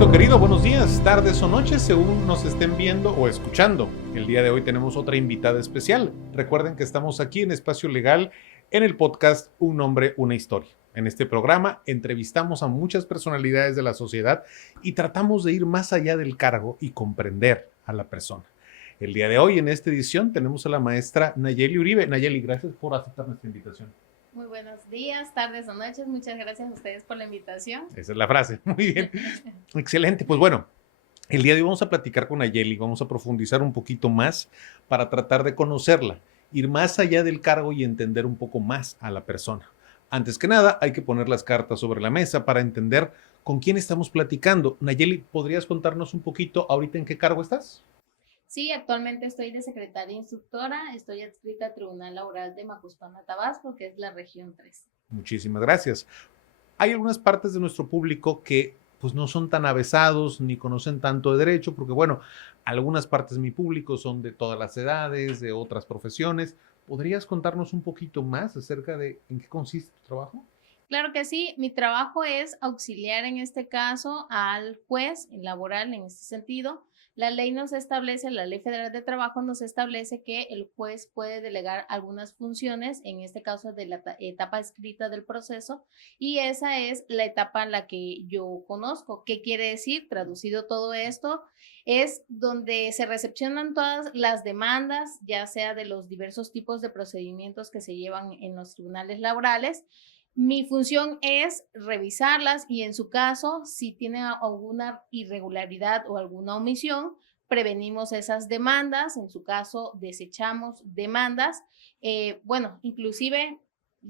Público querido, buenos días, tardes o noches, según nos estén viendo o escuchando. El día de hoy tenemos otra invitada especial. Recuerden que estamos aquí en Espacio Legal en el podcast Un Nombre, una Historia. En este programa entrevistamos a muchas personalidades de la sociedad y tratamos de ir más allá del cargo y comprender a la persona. El día de hoy, en esta edición, tenemos a la maestra Nayeli Uribe. Nayeli, gracias por aceptar nuestra invitación. Muy buenos días, tardes o noches. Muchas gracias a ustedes por la invitación. Esa es la frase. Muy bien. Excelente. Pues bueno, el día de hoy vamos a platicar con Nayeli, vamos a profundizar un poquito más para tratar de conocerla, ir más allá del cargo y entender un poco más a la persona. Antes que nada, hay que poner las cartas sobre la mesa para entender con quién estamos platicando. Nayeli, ¿podrías contarnos un poquito ahorita en qué cargo estás? Sí, actualmente estoy de secretaria instructora, estoy adscrita al Tribunal Laboral de Macuspana, Tabasco, que es la región 3. Muchísimas gracias. Hay algunas partes de nuestro público que pues no son tan avesados ni conocen tanto de derecho, porque bueno, algunas partes de mi público son de todas las edades, de otras profesiones. ¿Podrías contarnos un poquito más acerca de en qué consiste tu trabajo? Claro que sí, mi trabajo es auxiliar en este caso al juez laboral en este sentido. La ley nos establece, la Ley Federal de Trabajo nos establece que el juez puede delegar algunas funciones, en este caso de la etapa escrita del proceso, y esa es la etapa en la que yo conozco. ¿Qué quiere decir? Traducido todo esto, es donde se recepcionan todas las demandas, ya sea de los diversos tipos de procedimientos que se llevan en los tribunales laborales. Mi función es revisarlas y en su caso, si tiene alguna irregularidad o alguna omisión, prevenimos esas demandas, en su caso desechamos demandas. Bueno, inclusive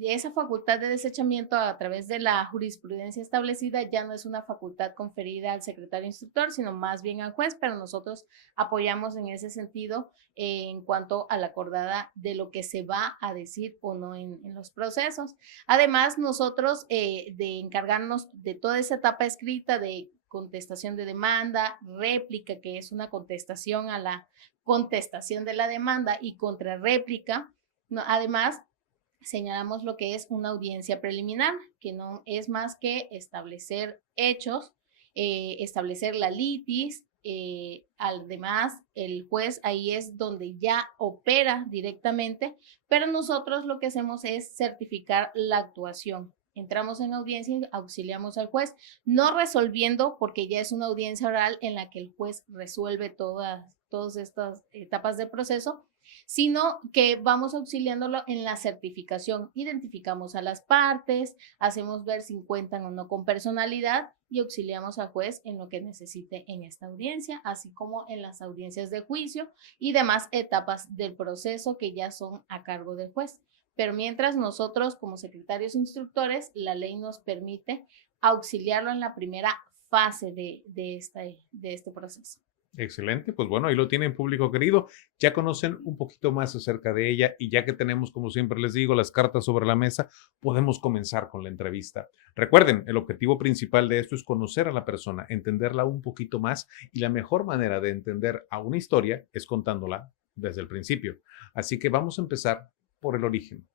esa facultad de desechamiento a través de la jurisprudencia establecida ya no es una facultad conferida al secretario instructor, sino más bien al juez, pero nosotros apoyamos en ese sentido en cuanto a la acordada de lo que se va a decir o no en los procesos. Además, nosotros de encargarnos de toda esa etapa escrita de contestación de demanda, réplica, que es una contestación a la contestación de la demanda, y contrarréplica, no, además señalamos lo que es una audiencia preliminar, que no es más que establecer hechos, establecer la litis. Además, el juez ahí es donde ya opera directamente, pero nosotros lo que hacemos es certificar la actuación. Entramos en audiencia y auxiliamos al juez, no resolviendo, porque ya es una audiencia oral en la que el juez resuelve todas estas etapas del proceso, sino que vamos auxiliándolo en la certificación. Identificamos a las partes, hacemos ver si cuentan o no con personalidad y auxiliamos al juez en lo que necesite en esta audiencia, así como en las audiencias de juicio y demás etapas del proceso que ya son a cargo del juez. Pero mientras nosotros como secretarios instructores, la ley nos permite auxiliarlo en la primera fase de este proceso. Excelente, pues bueno, ahí lo tienen, público querido. Ya conocen un poquito más acerca de ella y ya que tenemos, como siempre les digo, las cartas sobre la mesa, podemos comenzar con la entrevista. Recuerden, el objetivo principal de esto es conocer a la persona, entenderla un poquito más y la mejor manera de entender a una historia es contándola desde el principio. Así que vamos a empezar por el origen.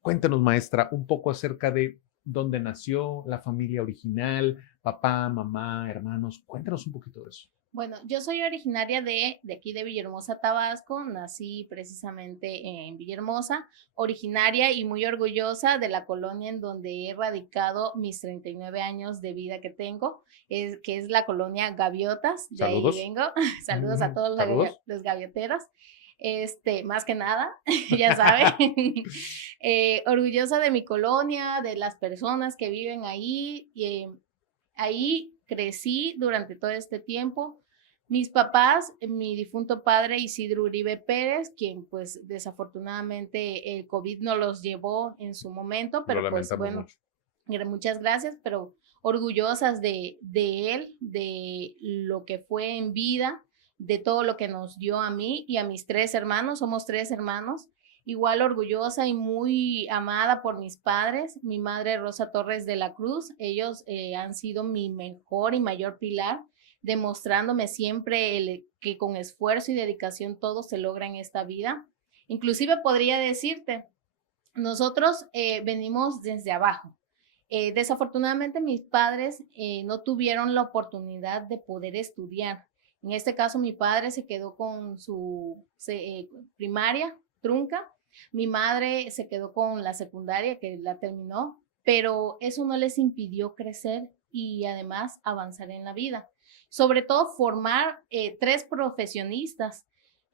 Cuéntanos, maestra, un poco acerca de dónde nació la familia original, papá, mamá, hermanos. Cuéntanos un poquito de eso. Bueno, yo soy originaria de aquí de Villahermosa, Tabasco. Nací precisamente en Villahermosa, originaria y muy orgullosa de la colonia en donde he radicado mis 39 años de vida que tengo, que es la colonia Gaviotas. De ahí Saludos. vengo. Saludos a todos Saludos. los gavioteros. Más que nada, ya saben, orgullosa de mi colonia, de las personas que viven ahí. Ahí crecí durante todo este tiempo. Mis papás, mi difunto padre Isidro Uribe Pérez, quien pues desafortunadamente el COVID no los llevó en su momento, Lo pero pues lamentamos bueno, mucho. muchas gracias, pero orgullosas de él, de lo que fue en vida, de todo lo que nos dio a mí y a mis tres hermanos. Somos tres hermanos. Igual orgullosa y muy amada por mis padres, mi madre Rosa Torres de la Cruz. Ellos han sido mi mejor y mayor pilar, demostrándome siempre que con esfuerzo y dedicación todo se logra en esta vida. Inclusive podría decirte, nosotros venimos desde abajo. Desafortunadamente mis padres no tuvieron la oportunidad de poder estudiar. En este caso mi padre se quedó con su primaria trunca, mi madre se quedó con la secundaria que la terminó, pero eso no les impidió crecer y además avanzar en la vida. Sobre todo formar tres profesionistas.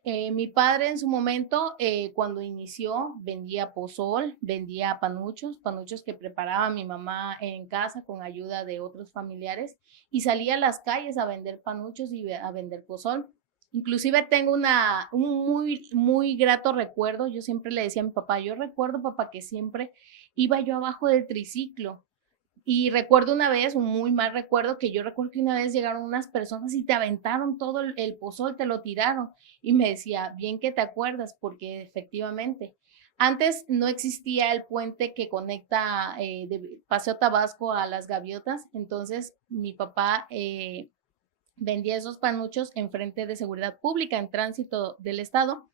Mi padre en su momento, cuando inició, vendía pozol, vendía panuchos, panuchos que preparaba mi mamá en casa con ayuda de otros familiares, y salía a las calles a vender panuchos y a vender pozol. Inclusive tengo un muy grato recuerdo. Yo siempre le decía a mi papá, yo recuerdo, papá, que siempre iba yo abajo del triciclo. Y recuerdo una vez, un muy mal recuerdo, que yo recuerdo que una vez llegaron unas personas y te aventaron todo el pozol, te lo tiraron. Y me decía, bien que te acuerdas, porque efectivamente, antes no existía el puente que conecta de Paseo Tabasco a Las Gaviotas. Entonces mi papá vendía esos panuchos en frente de Seguridad Pública, en tránsito del estado.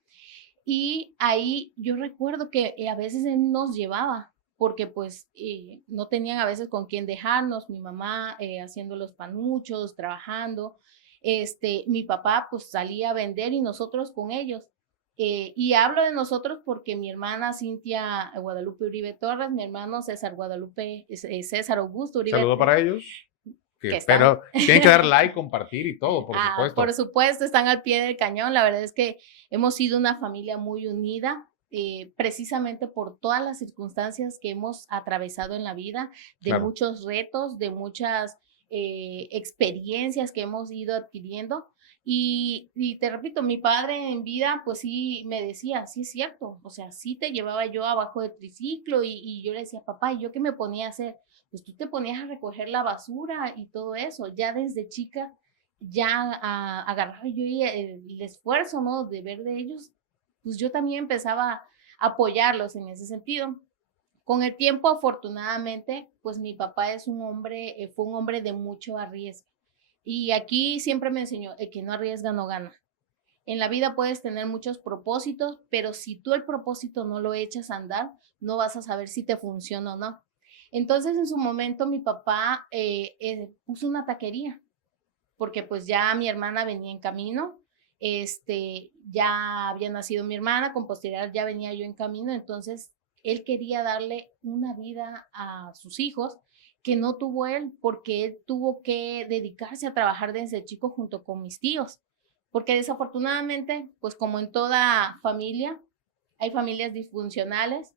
Y ahí yo recuerdo que a veces él nos llevaba, porque pues no tenían a veces con quién dejarnos, mi mamá haciendo los panuchos, trabajando, mi papá pues salía a vender y nosotros con ellos. Y hablo de nosotros porque mi hermana Cintia Guadalupe Uribe Torres, mi hermano César Guadalupe, César Augusto Uribe, Saludo para ellos, que están. pero tienen que dar like, compartir y todo, por Por supuesto. supuesto, están al pie del cañón. La verdad es que hemos sido una familia muy unida, precisamente por todas las circunstancias que hemos atravesado en la vida, de Claro. muchos retos, de muchas experiencias que hemos ido adquiriendo. Y te repito, mi padre en vida, pues sí me decía, sí es cierto, o sea, sí te llevaba yo abajo del triciclo y yo le decía, papá, ¿y yo qué me ponía a hacer? Pues tú te ponías a recoger la basura y todo eso. Ya desde chica ya agarraba yo el esfuerzo, ¿no? De ver de ellos, pues yo también empezaba a apoyarlos en ese sentido. Con el tiempo, afortunadamente, pues mi papá es un hombre, fue un hombre de mucho arriesgue. Y aquí siempre me enseñó, el que no arriesga no gana. En la vida puedes tener muchos propósitos, pero si tú el propósito no lo echas a andar, no vas a saber si te funciona o no. Entonces, en su momento, mi papá puso una taquería porque pues ya mi hermana venía en camino, ya había nacido mi hermana, con posterioridad ya venía yo en camino, entonces él quería darle una vida a sus hijos que no tuvo él, porque él tuvo que dedicarse a trabajar desde chico junto con mis tíos, porque desafortunadamente, pues como en toda familia, hay familias disfuncionales.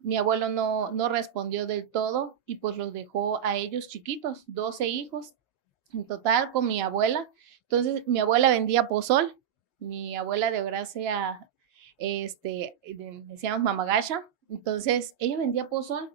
Mi abuelo no respondió del todo y pues los dejó a ellos chiquitos, 12 hijos en total con mi abuela. Entonces, mi abuela vendía pozol, mi abuela de Gracia, decíamos mamagasha. Entonces, ella vendía pozol.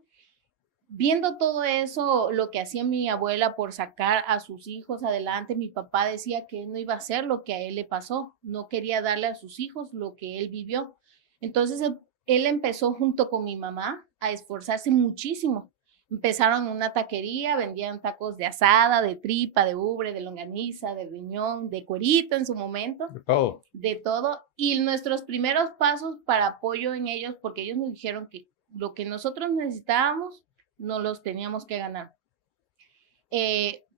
Viendo todo eso, lo que hacía mi abuela por sacar a sus hijos adelante, mi papá decía que él no iba a hacer lo que a él le pasó, no quería darle a sus hijos lo que él vivió. Entonces, él empezó junto con mi mamá a esforzarse muchísimo. Empezaron en una taquería, vendían tacos de asada, de tripa, de ubre, de longaniza, de riñón, de cuerito en su momento, De todo. de todo. Y nuestros primeros pasos para apoyo en ellos, porque ellos nos dijeron que lo que nosotros necesitábamos, no los teníamos que ganar.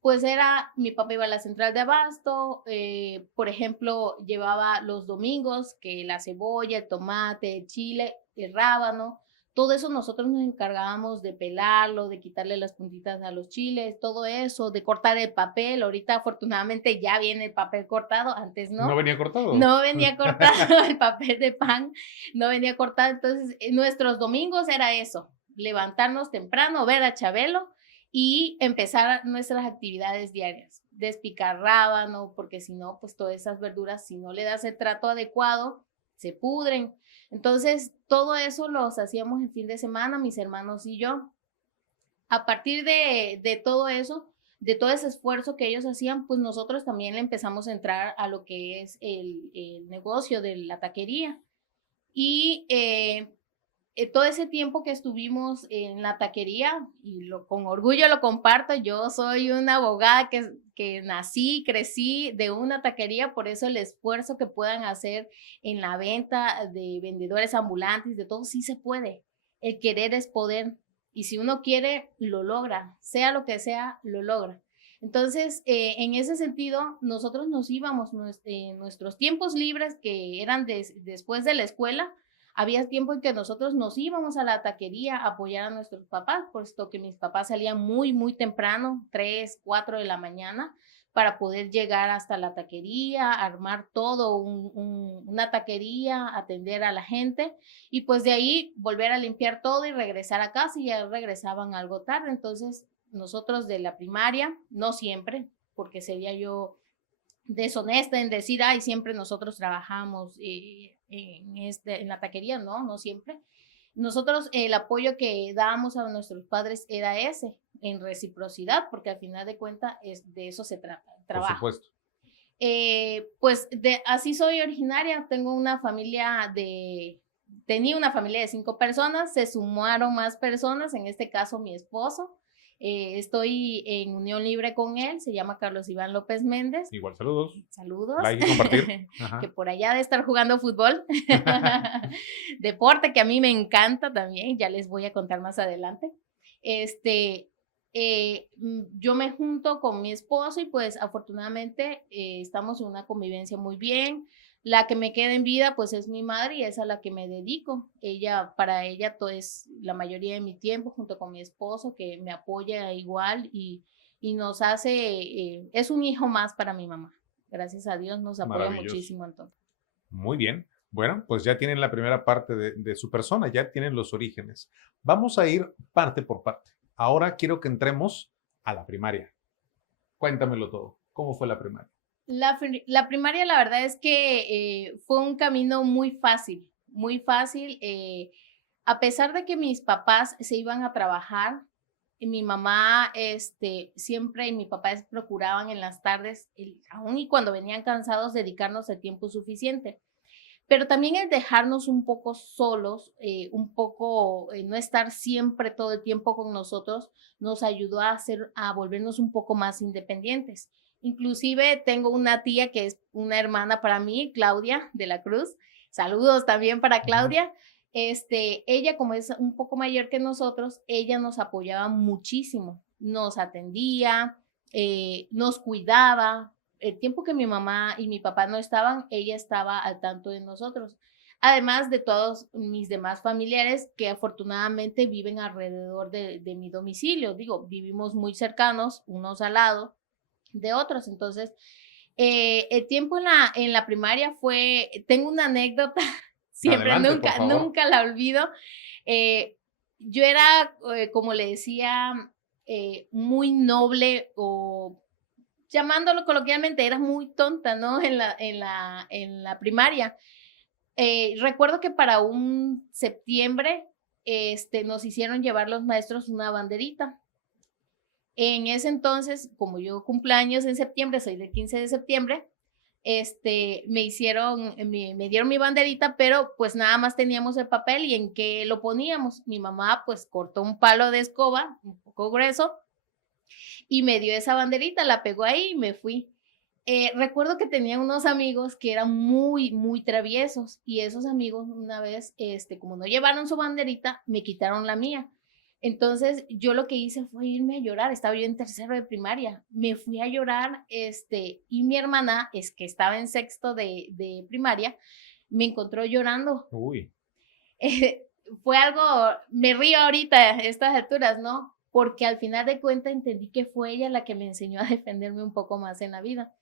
Pues era, mi papá iba a la central de abasto, por ejemplo, llevaba los domingos que la cebolla, el tomate, el chile, el rábano, todo eso nosotros nos encargábamos de pelarlo, de quitarle las puntitas a los chiles, todo eso, de cortar el papel. Ahorita afortunadamente ya viene el papel cortado, antes ¿No no. venía cortado? No venía cortado el papel de pan, no venía cortado. Entonces, nuestros domingos era eso, levantarnos temprano, ver a Chabelo y empezar nuestras actividades diarias. Despicar rábano, porque si no, pues todas esas verduras, si no le das el trato adecuado, se pudren. Entonces, todo eso los hacíamos el fin de semana, mis hermanos y yo. A partir de todo eso, de todo ese esfuerzo que ellos hacían, pues nosotros también le empezamos a entrar a lo que es el negocio de la taquería. Y todo ese tiempo que estuvimos en la taquería, y con orgullo lo comparto, yo soy una abogada que nací, crecí de una taquería, por eso el esfuerzo que puedan hacer en la venta de vendedores ambulantes, de todo, sí se puede. El querer es poder. Y si uno quiere, lo logra, sea lo que sea, lo logra. Entonces, en ese sentido, nosotros nos íbamos, nuestros tiempos libres que eran después de la escuela, había tiempo en que nosotros nos íbamos a la taquería a apoyar a nuestros papás, puesto que mis papás salían muy, muy temprano, 3, 4 de la mañana, para poder llegar hasta la taquería, armar todo, una taquería, atender a la gente y pues de ahí volver a limpiar todo y regresar a casa y ya regresaban algo tarde. Entonces nosotros de la primaria, no siempre, porque sería yo deshonesta en decir, ay, siempre nosotros trabajamos en la taquería, no siempre. Nosotros el apoyo que dábamos a nuestros padres era ese, en reciprocidad, porque al final de cuentas de eso se trata, el trabajo. Por supuesto. Pues así soy originaria, tenía una familia de 5 personas, se sumaron más personas, en este caso mi esposo. Estoy en unión libre con él, se llama Carlos Iván López Méndez. Igual, saludos. Saludos. Like y compartir. Que por allá de estar jugando fútbol. Deporte que a mí me encanta también, ya les voy a contar más adelante. Yo me junto con mi esposo y pues afortunadamente estamos en una convivencia muy bien. La que me queda en vida pues es mi madre y es a la que me dedico. Para ella todo es la mayoría de mi tiempo junto con mi esposo que me apoya igual y nos hace, es un hijo más para mi mamá. Gracias a Dios nos apoya muchísimo entonces. Muy bien. Bueno, pues ya tienen la primera parte de su persona, ya tienen los orígenes. Vamos a ir parte por parte. Ahora quiero que entremos a la primaria. Cuéntamelo todo. ¿Cómo fue la primaria? La primaria, la verdad es que fue un camino muy fácil, muy fácil. A pesar de que mis papás se iban a trabajar, mi mamá siempre y mi papá procuraban en las tardes, aún y cuando venían cansados, dedicarnos el tiempo suficiente. Pero también el dejarnos un poco solos, no estar siempre todo el tiempo con nosotros, nos ayudó a volvernos un poco más independientes. Inclusive tengo una tía que es una hermana para mí, Claudia de la Cruz. Saludos también para Claudia. Ella, como es un poco mayor que nosotros, ella nos apoyaba muchísimo, nos atendía, nos cuidaba. El tiempo que mi mamá y mi papá no estaban, ella estaba al tanto de nosotros. Además de todos mis demás familiares que afortunadamente viven alrededor de mi domicilio. Digo, vivimos muy cercanos, unos al lado de otros. Entonces, el tiempo en la primaria tengo una anécdota, siempre, Adelante, nunca la olvido. Yo era, como le decía, muy noble o llamándolo coloquialmente, era muy tonta, ¿no? En la primaria. Recuerdo que para un septiembre nos hicieron llevar los maestros una banderita. En ese entonces, como yo cumpleaños en septiembre, soy del 15 de septiembre, me dieron mi banderita, pero pues nada más teníamos el papel y en qué lo poníamos. Mi mamá pues cortó un palo de escoba, un poco grueso, y me dio esa banderita, la pegó ahí y me fui. Recuerdo que tenía unos amigos que eran muy, muy traviesos y esos amigos una vez, como no llevaron su banderita, me quitaron la mía. Entonces yo lo que hice fue irme a llorar, estaba yo en tercero de primaria, me fui a llorar y mi hermana, que estaba en sexto de primaria, me encontró llorando. Uy. Fue algo, me río ahorita a estas alturas, ¿no? Porque al final de cuentas entendí que fue ella la que me enseñó a defenderme un poco más en la vida.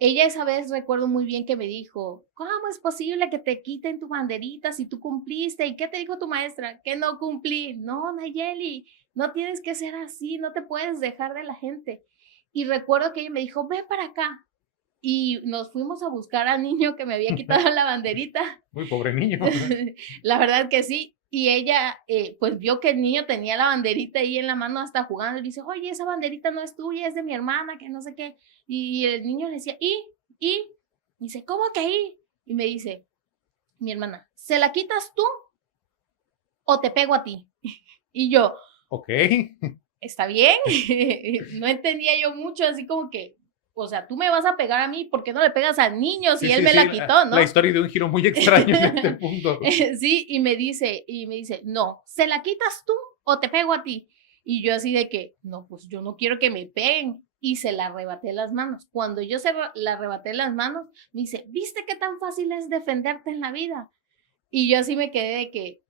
Ella esa vez recuerdo muy bien que me dijo, ¿cómo es posible que te quiten tu banderita si tú cumpliste? ¿Y qué te dijo tu maestra? Que no cumplí. No, Nayeli, no tienes que ser así, no te puedes dejar de la gente. Y recuerdo que ella me dijo, ven para acá. Y nos fuimos a buscar al niño que me había quitado la banderita. Muy pobre niño. La verdad que sí. Y ella, pues vio que el niño tenía la banderita ahí en la mano hasta jugando y dice, oye, esa banderita no es tuya, es de mi hermana, que no sé qué. Y el niño le decía, y dice, ¿cómo que y? Y me dice, mi hermana, ¿se la quitas tú o te pego a ti? Y yo, ok. Está bien. No entendía yo mucho, así como que, o sea, tú me vas a pegar a mí, ¿por qué no le pegas al niño si él me la quitó, no? La historia de un giro muy extraño en este punto. Sí, y me dice, no, ¿se la quitas tú o te pego a ti. Y yo así de que, no, pues yo no quiero que me peguen. Y se la arrebaté las manos. Cuando yo la arrebaté las manos, me dice, ¿viste qué tan fácil es defenderte en la vida? Y yo así me quedé de que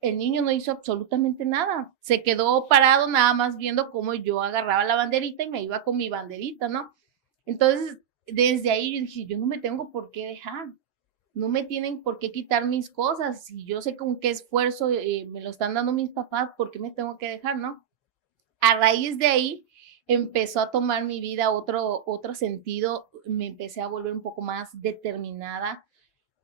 el niño no hizo absolutamente nada. Se quedó parado nada más viendo cómo yo agarraba la banderita y me iba con mi banderita, ¿no? Entonces, desde ahí yo dije, yo no me tengo por qué dejar. No me tienen por qué quitar mis cosas. Si yo sé con qué esfuerzo me lo están dando mis papás, ¿por qué me tengo que dejar, no? A raíz de ahí empezó a tomar mi vida otro sentido. Me empecé a volver un poco más determinada.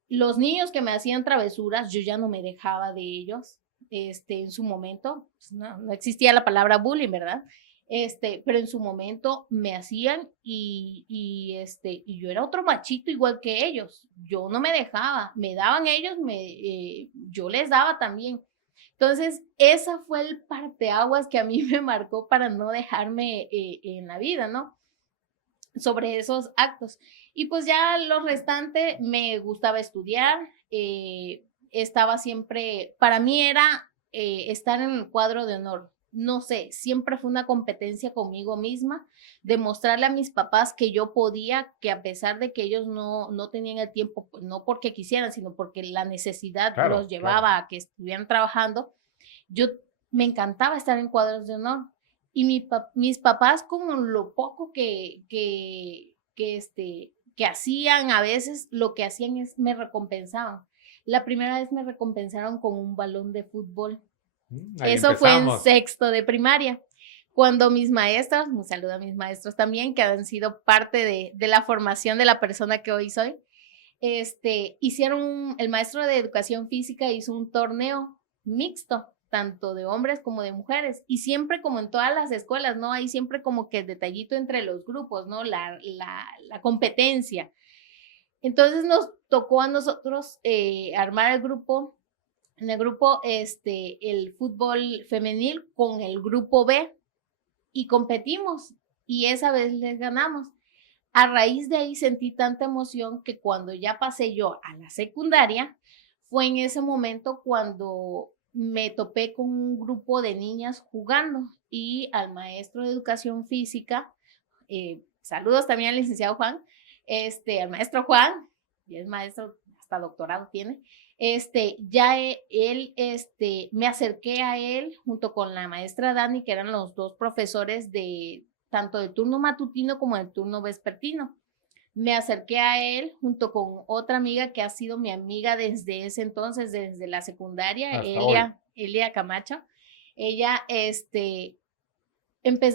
Los niños que me hacían travesuras, yo ya no me dejaba de ellos. En su momento, pues no existía la palabra bullying, ¿verdad? Pero en su momento me hacían y yo era otro machito igual que ellos. Yo no me dejaba, me daban ellos, yo les daba también. Entonces, esa fue el parteaguas que a mí me marcó para no dejarme en la vida, ¿no? Sobre esos actos. Y pues ya lo restante, me gustaba estudiar, estaba siempre, para mí era estar en el cuadro de honor. No sé, siempre fue una competencia conmigo misma, demostrarle a mis papás que yo podía, que a pesar de que ellos no tenían el tiempo, pues, no porque quisieran, sino porque la necesidad los llevaba a que estuvieran trabajando, yo me encantaba estar en cuadros de honor. Y mis papás, con lo poco que hacían, a veces lo que hacían es me recompensaban. La primera vez me recompensaron con un balón de fútbol. Eso fue en sexto de primaria. Cuando mis maestras, un saludo a mis maestros también, que han sido parte de la formación de la persona que hoy soy, el maestro de educación física hizo un torneo mixto, tanto de hombres como de mujeres, y siempre como en todas las escuelas, ¿no? Hay siempre como que detallito entre los grupos, ¿no? La competencia. Entonces nos tocó a nosotros armar el grupo, en el grupo, el fútbol femenil con el grupo B, y competimos, y esa vez les ganamos. A raíz de ahí sentí tanta emoción que cuando ya pasé yo a la secundaria, fue en ese momento cuando me topé con un grupo de niñas jugando y al maestro de educación física, saludos también al licenciado Juan, al maestro Juan, y es maestro, hasta doctorado tiene, me acerqué a él junto con la maestra Dani, que eran los dos profesores de tanto del turno matutino como del turno vespertino. Me acerqué a él junto con otra amiga que ha sido mi amiga desde ese entonces, desde la secundaria, Elia Camacho. Ella,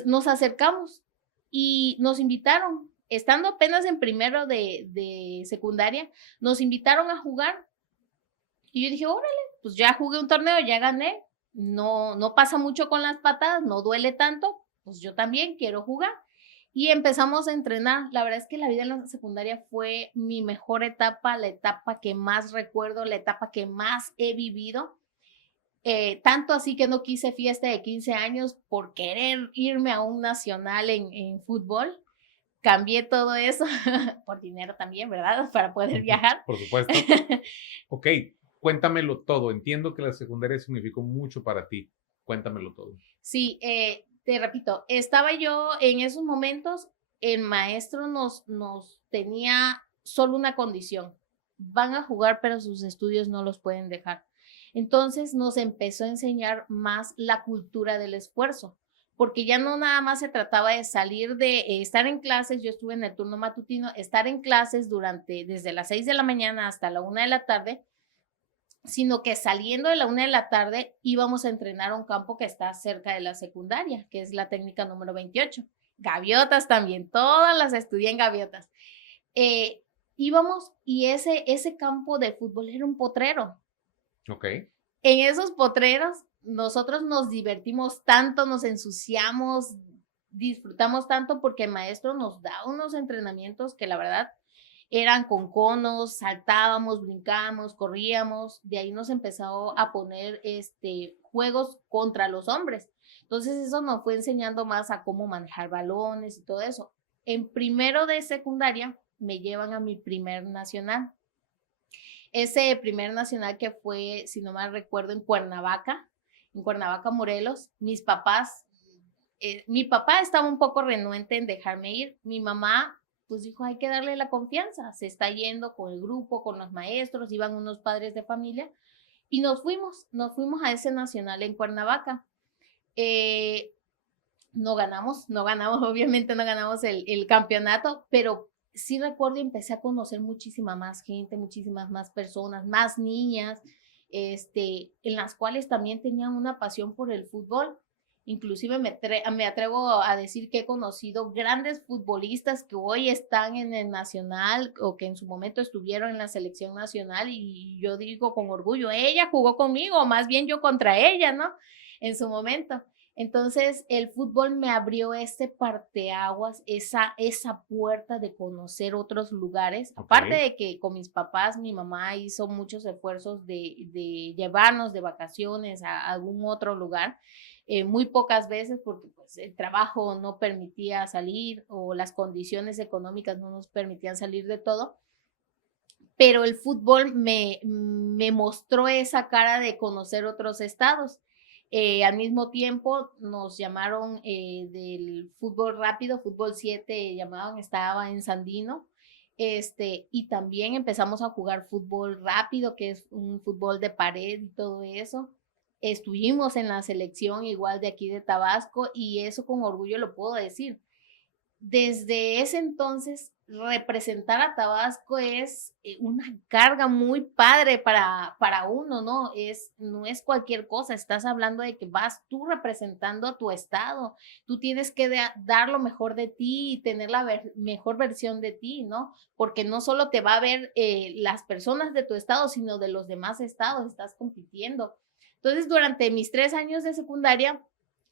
nos acercamos y nos invitaron, estando apenas en primero de secundaria, nos invitaron a jugar. Y yo dije, órale, pues ya jugué un torneo, ya gané, no pasa mucho con las patadas, no duele tanto, pues yo también quiero jugar. Y empezamos a entrenar. La verdad es que la vida en la secundaria fue mi mejor etapa, la etapa que más recuerdo, la etapa que más he vivido. Tanto así que no quise fiesta de 15 años por querer irme a un nacional en fútbol. Cambié todo eso por dinero también, ¿verdad? Para poder viajar. Por supuesto. Ok, cuéntamelo todo. Entiendo que la secundaria significó mucho para ti. Cuéntamelo todo. Sí, te repito, estaba yo en esos momentos, el maestro nos tenía solo una condición: van a jugar, pero sus estudios no los pueden dejar. Entonces nos empezó a enseñar más la cultura del esfuerzo, porque ya no nada más se trataba de salir de estar en clases. Yo estuve en el turno matutino, estar en clases desde las 6 de la mañana hasta la 1 de la tarde, sino que saliendo de la 1 de la tarde íbamos a entrenar a un campo que está cerca de la secundaria, que es la técnica número 28. Gaviotas también, todas las estudié en Gaviotas. Íbamos y ese campo de fútbol era un potrero. Ok. En esos potreros nosotros nos divertimos tanto, nos ensuciamos, disfrutamos tanto porque el maestro nos da unos entrenamientos que la verdad eran con conos, saltábamos, brincábamos, corríamos. De ahí nos empezó a poner juegos contra los hombres. Entonces eso nos fue enseñando más a cómo manejar balones y todo eso. En primero de secundaria me llevan a mi primer nacional. Ese primer nacional que fue, si no mal recuerdo, en Cuernavaca, en Cuernavaca, Morelos. Mi papá estaba un poco renuente en dejarme ir. Mi mamá, pues dijo, hay que darle la confianza. Se está yendo con el grupo, con los maestros, iban unos padres de familia. Y nos fuimos a ese nacional en Cuernavaca. Eh, no ganamos, obviamente no ganamos el campeonato, pero sí recuerdo y empecé a conocer muchísima más gente, muchísimas más personas, más niñas, en las cuales también tenían una pasión por el fútbol. Inclusive me atrevo a decir que he conocido grandes futbolistas que hoy están en el nacional o que en su momento estuvieron en la selección nacional y yo digo con orgullo, ella jugó conmigo, o más bien yo contra ella, ¿no? En su momento. Entonces, el fútbol me abrió ese parteaguas, esa puerta de conocer otros lugares. Aparte Ok. de que con mis papás, mi mamá hizo muchos esfuerzos de llevarnos de vacaciones a algún otro lugar, muy pocas veces porque pues, el trabajo no permitía salir o las condiciones económicas no nos permitían salir de todo. Pero el fútbol me mostró esa cara de conocer otros estados. Al mismo tiempo nos llamaron del fútbol rápido, fútbol 7 llamaban, estaba en Sandino, y también empezamos a jugar fútbol rápido, que es un fútbol de pared y todo eso. Estuvimos en la selección igual de aquí de Tabasco y eso con orgullo lo puedo decir. Desde ese entonces, representar a Tabasco es una carga muy padre para uno, ¿no? No es cualquier cosa, estás hablando de que vas tú representando a tu estado, tú tienes que dar lo mejor de ti y tener la mejor versión de ti, ¿no? Porque no solo te va a ver las personas de tu estado, sino de los demás estados, estás compitiendo. Entonces, durante mis 3 años de secundaria,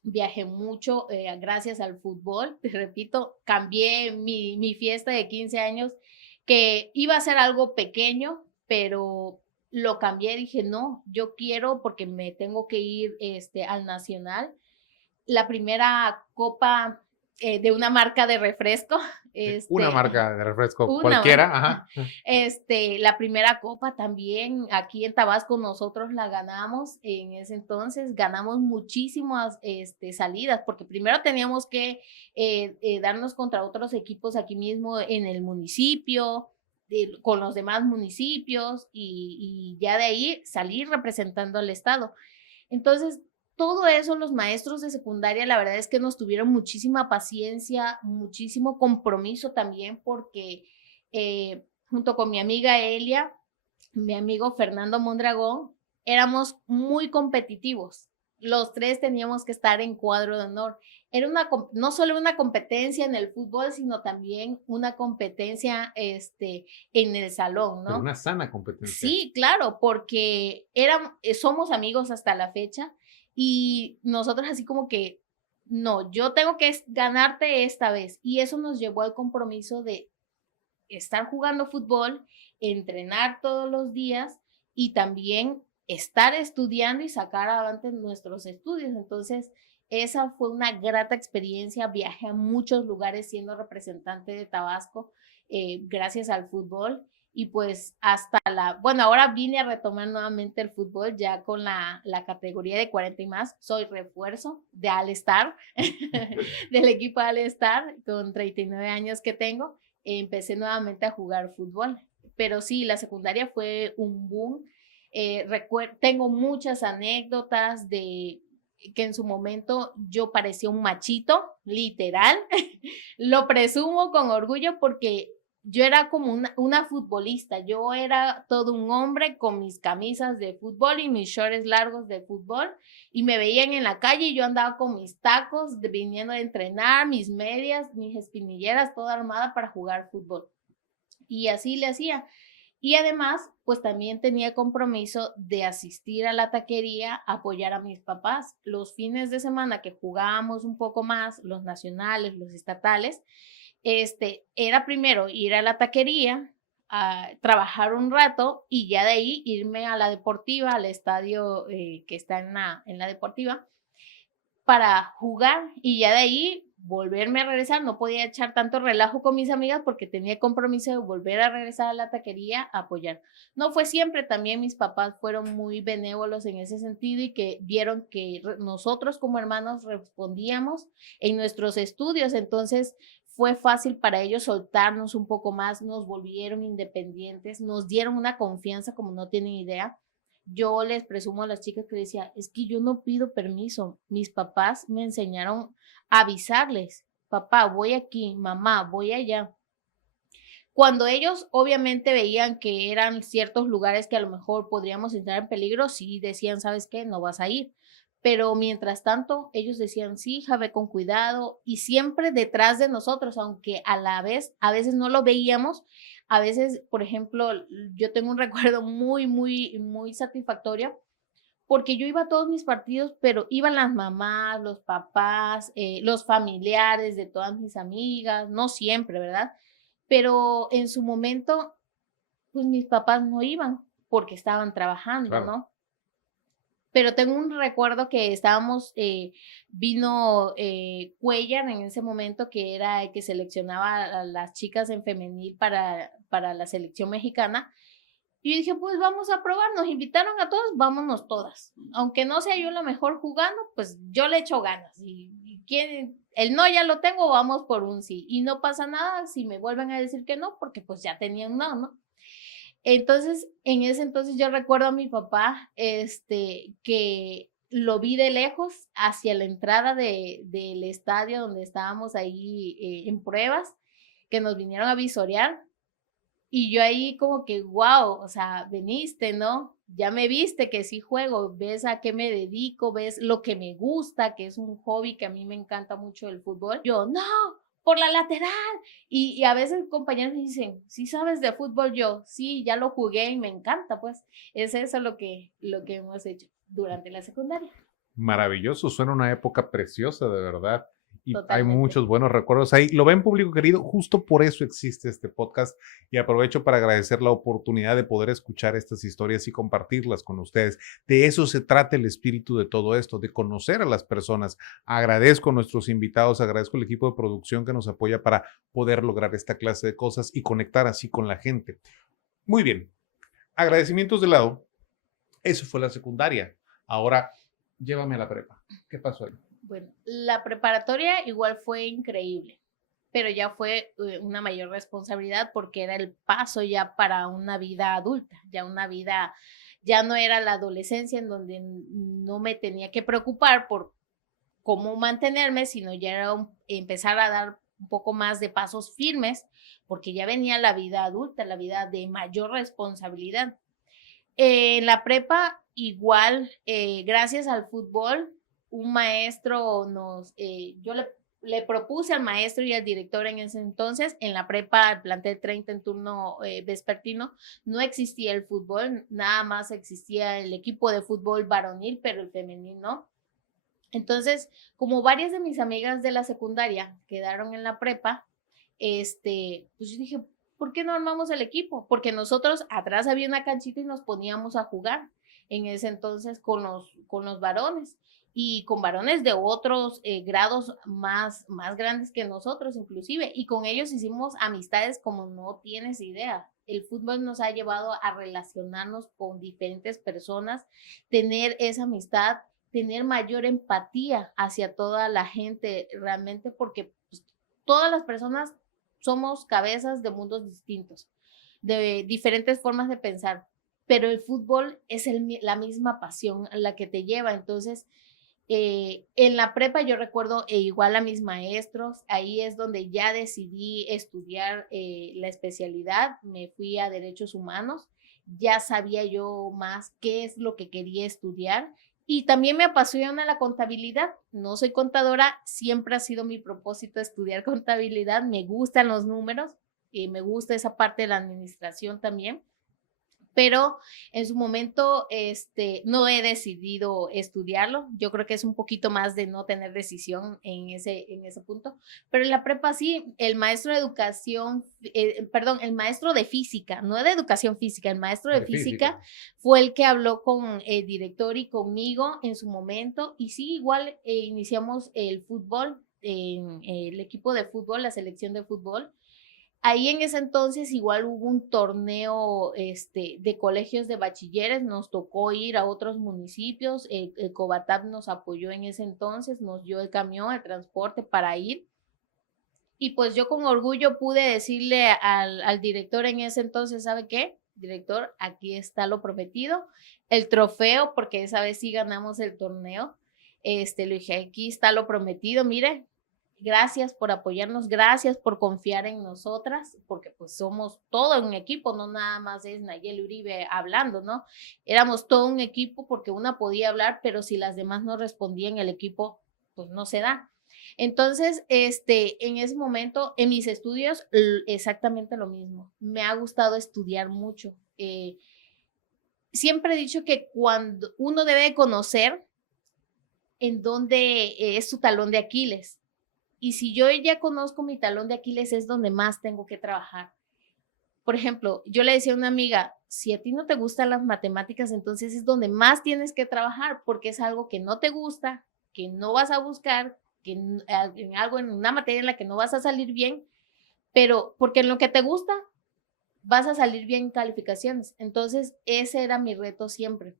viajé mucho gracias al fútbol. Te repito, cambié mi fiesta de 15 años, que iba a ser algo pequeño, pero lo cambié. Dije, no, yo quiero porque me tengo que ir al Nacional. La primera copa de una marca de refresco, Una marca de refresco una cualquiera, marca. ajá. La primera copa también aquí en Tabasco nosotros la ganamos en ese entonces, ganamos muchísimas salidas, porque primero teníamos que darnos contra otros equipos aquí mismo en el municipio, con los demás municipios y ya de ahí salir representando al estado. Entonces, todo eso los maestros de secundaria, la verdad es que nos tuvieron muchísima paciencia, muchísimo compromiso también, porque junto con mi amiga Elia, mi amigo Fernando Mondragón, éramos muy competitivos. Los tres teníamos que estar en cuadro de honor. Era no solo una competencia en el fútbol, sino también una competencia en el salón, Pero ¿no? una sana competencia. Sí, claro, porque somos amigos hasta la fecha y nosotros así como que, no, yo tengo que ganarte esta vez. Y eso nos llevó al compromiso de estar jugando fútbol, entrenar todos los días y también estar estudiando y sacar adelante nuestros estudios. Entonces, esa fue una grata experiencia. Viajé a muchos lugares siendo representante de Tabasco gracias al fútbol. Y pues bueno, ahora vine a retomar nuevamente el fútbol ya con la categoría de 40 y más. Soy refuerzo de All Star, del equipo All Star, con 39 años que tengo. Empecé nuevamente a jugar fútbol. Pero sí, la secundaria fue un boom. Tengo muchas anécdotas de que en su momento yo parecía un machito, literal. Lo presumo con orgullo porque yo era como una futbolista, yo era todo un hombre con mis camisas de fútbol y mis shorts largos de fútbol y me veían en la calle y yo andaba con mis tacos viniendo a entrenar, mis medias, mis espinilleras, toda armada para jugar fútbol. Y así le hacía. Y además, pues también tenía compromiso de asistir a la taquería, apoyar a mis papás. Los fines de semana que jugábamos un poco más, los nacionales, los estatales, era primero ir a la taquería, a trabajar un rato y ya de ahí irme a la deportiva, al estadio que está en la deportiva, para jugar y ya de ahí volverme a regresar, no podía echar tanto relajo con mis amigas porque tenía el compromiso de volver a regresar a la taquería a apoyar. No fue siempre, también mis papás fueron muy benévolos en ese sentido y que vieron que nosotros como hermanos respondíamos en nuestros estudios, entonces fue fácil para ellos soltarnos un poco más, nos volvieron independientes, nos dieron una confianza como no tienen idea. Yo les presumo a las chicas que decía, es que yo no pido permiso, mis papás me enseñaron a avisarles, papá, voy aquí, mamá, voy allá. Cuando ellos obviamente veían que eran ciertos lugares que a lo mejor podríamos entrar en peligro, sí decían, ¿sabes qué? No vas a ir. Pero mientras tanto, ellos decían, sí, hija, ve con cuidado y siempre detrás de nosotros, aunque a la vez, a veces no lo veíamos, a veces, por ejemplo, yo tengo un recuerdo muy satisfactorio porque yo iba a todos mis partidos, pero iban las mamás, los papás, los familiares de todas mis amigas, no siempre, ¿verdad? Pero en su momento, pues mis papás no iban porque estaban trabajando, Claro. ¿no? Pero tengo un recuerdo que estábamos, vino Cuellar en ese momento, que era el que seleccionaba a las chicas en femenil para la selección mexicana. Y yo dije, pues vamos a probar, nos invitaron a todos, vámonos todas. Aunque no sea yo la mejor jugando, pues yo le echo ganas. Y el no ya lo tengo, vamos por un sí. Y no pasa nada si me vuelven a decir que no, porque pues ya tenían un no, ¿no? Entonces, en ese entonces yo recuerdo a mi papá, que lo vi de lejos hacia la entrada del estadio donde estábamos ahí en pruebas, que nos vinieron a visorear. Y yo ahí como que, wow, o sea, veniste, ¿no? Ya me viste que sí juego, ves a qué me dedico, ves lo que me gusta, que es un hobby que a mí me encanta mucho el fútbol. Yo, no, por la lateral. Y a veces compañeros me dicen, ¿sí sabes de fútbol? Yo, sí, ya lo jugué y me encanta, pues. Es eso lo que hemos hecho durante la secundaria. Maravilloso, suena una época preciosa, de verdad. Y hay Totalmente. muchos buenos recuerdos ahí. Lo ven, público querido, justo por eso existe este podcast y aprovecho para agradecer la oportunidad de poder escuchar estas historias y compartirlas con ustedes. De eso se trata el espíritu de todo esto, de conocer a las personas. Agradezco a nuestros invitados, agradezco al equipo de producción que nos apoya para poder lograr esta clase de cosas y conectar así con la gente. Muy bien, agradecimientos de lado. Eso fue la secundaria. Ahora, llévame a la prepa. ¿Qué pasó ahí? Bueno, la preparatoria igual fue increíble, pero ya fue una mayor responsabilidad porque era el paso ya para una vida adulta, ya una vida, ya no era la adolescencia en donde no me tenía que preocupar por cómo mantenerme, sino ya era empezar a dar un poco más de pasos firmes, porque ya venía la vida adulta, la vida de mayor responsabilidad. En la prepa, igual, gracias al fútbol, un maestro yo le propuse al maestro y al director en ese entonces, en la prepa, el plantel 30 en turno vespertino, no existía el fútbol, nada más existía el equipo de fútbol varonil, pero el femenil no. Entonces, como varias de mis amigas de la secundaria quedaron en la prepa, pues yo dije, ¿por qué no armamos el equipo? Porque nosotros atrás había una canchita y nos poníamos a jugar en ese entonces con los varones y con varones de otros grados más grandes que nosotros inclusive. Y con ellos hicimos amistades como no tienes idea. El fútbol nos ha llevado a relacionarnos con diferentes personas, tener esa amistad, tener mayor empatía hacia toda la gente realmente, porque pues, todas las personas somos cabezas de mundos distintos, de diferentes formas de pensar, pero el fútbol es la misma pasión la que te lleva. Entonces, en la prepa yo recuerdo igual a mis maestros, ahí es donde ya decidí estudiar la especialidad, me fui a derechos humanos, ya sabía yo más qué es lo que quería estudiar y también me apasiona la contabilidad. No soy contadora, siempre ha sido mi propósito estudiar contabilidad, me gustan los números, me gusta esa parte de la administración también, pero en su momento no he decidido estudiarlo. Yo creo que es un poquito más de no tener decisión en ese punto. Pero en la prepa sí, el maestro de educación, perdón, el maestro de física, no de educación física, el maestro de física fue el que habló con el director y conmigo en su momento. Y sí, igual iniciamos el fútbol. en el equipo de fútbol, la selección de fútbol. Ahí en ese entonces igual hubo un torneo de colegios de bachilleres, nos tocó ir a otros municipios, el Cobatap nos apoyó en ese entonces, nos dio el camión, el transporte para ir. Y pues yo con orgullo pude decirle al director en ese entonces, ¿sabe qué? Director, aquí está lo prometido, el trofeo, porque esa vez sí ganamos el torneo. Le dije, aquí está lo prometido, mire, gracias por apoyarnos, gracias por confiar en nosotras, porque pues somos todo un equipo, no nada más es Nayeli Uribe hablando, ¿no? Éramos todo un equipo porque una podía hablar, pero si las demás no respondían, el equipo pues no se da. Entonces, en ese momento, en mis estudios, exactamente lo mismo. Me ha gustado estudiar mucho. Siempre he dicho que cuando uno debe conocer en dónde es su talón de Aquiles. Y si yo ya conozco mi talón de Aquiles, es donde más tengo que trabajar. Por ejemplo, yo le decía a una amiga, si a ti no te gustan las matemáticas, entonces es donde más tienes que trabajar, porque es algo que no te gusta, que no vas a buscar, que en algo, en una materia en la que no vas a salir bien, pero porque en lo que te gusta vas a salir bien en calificaciones. Entonces, ese era mi reto siempre.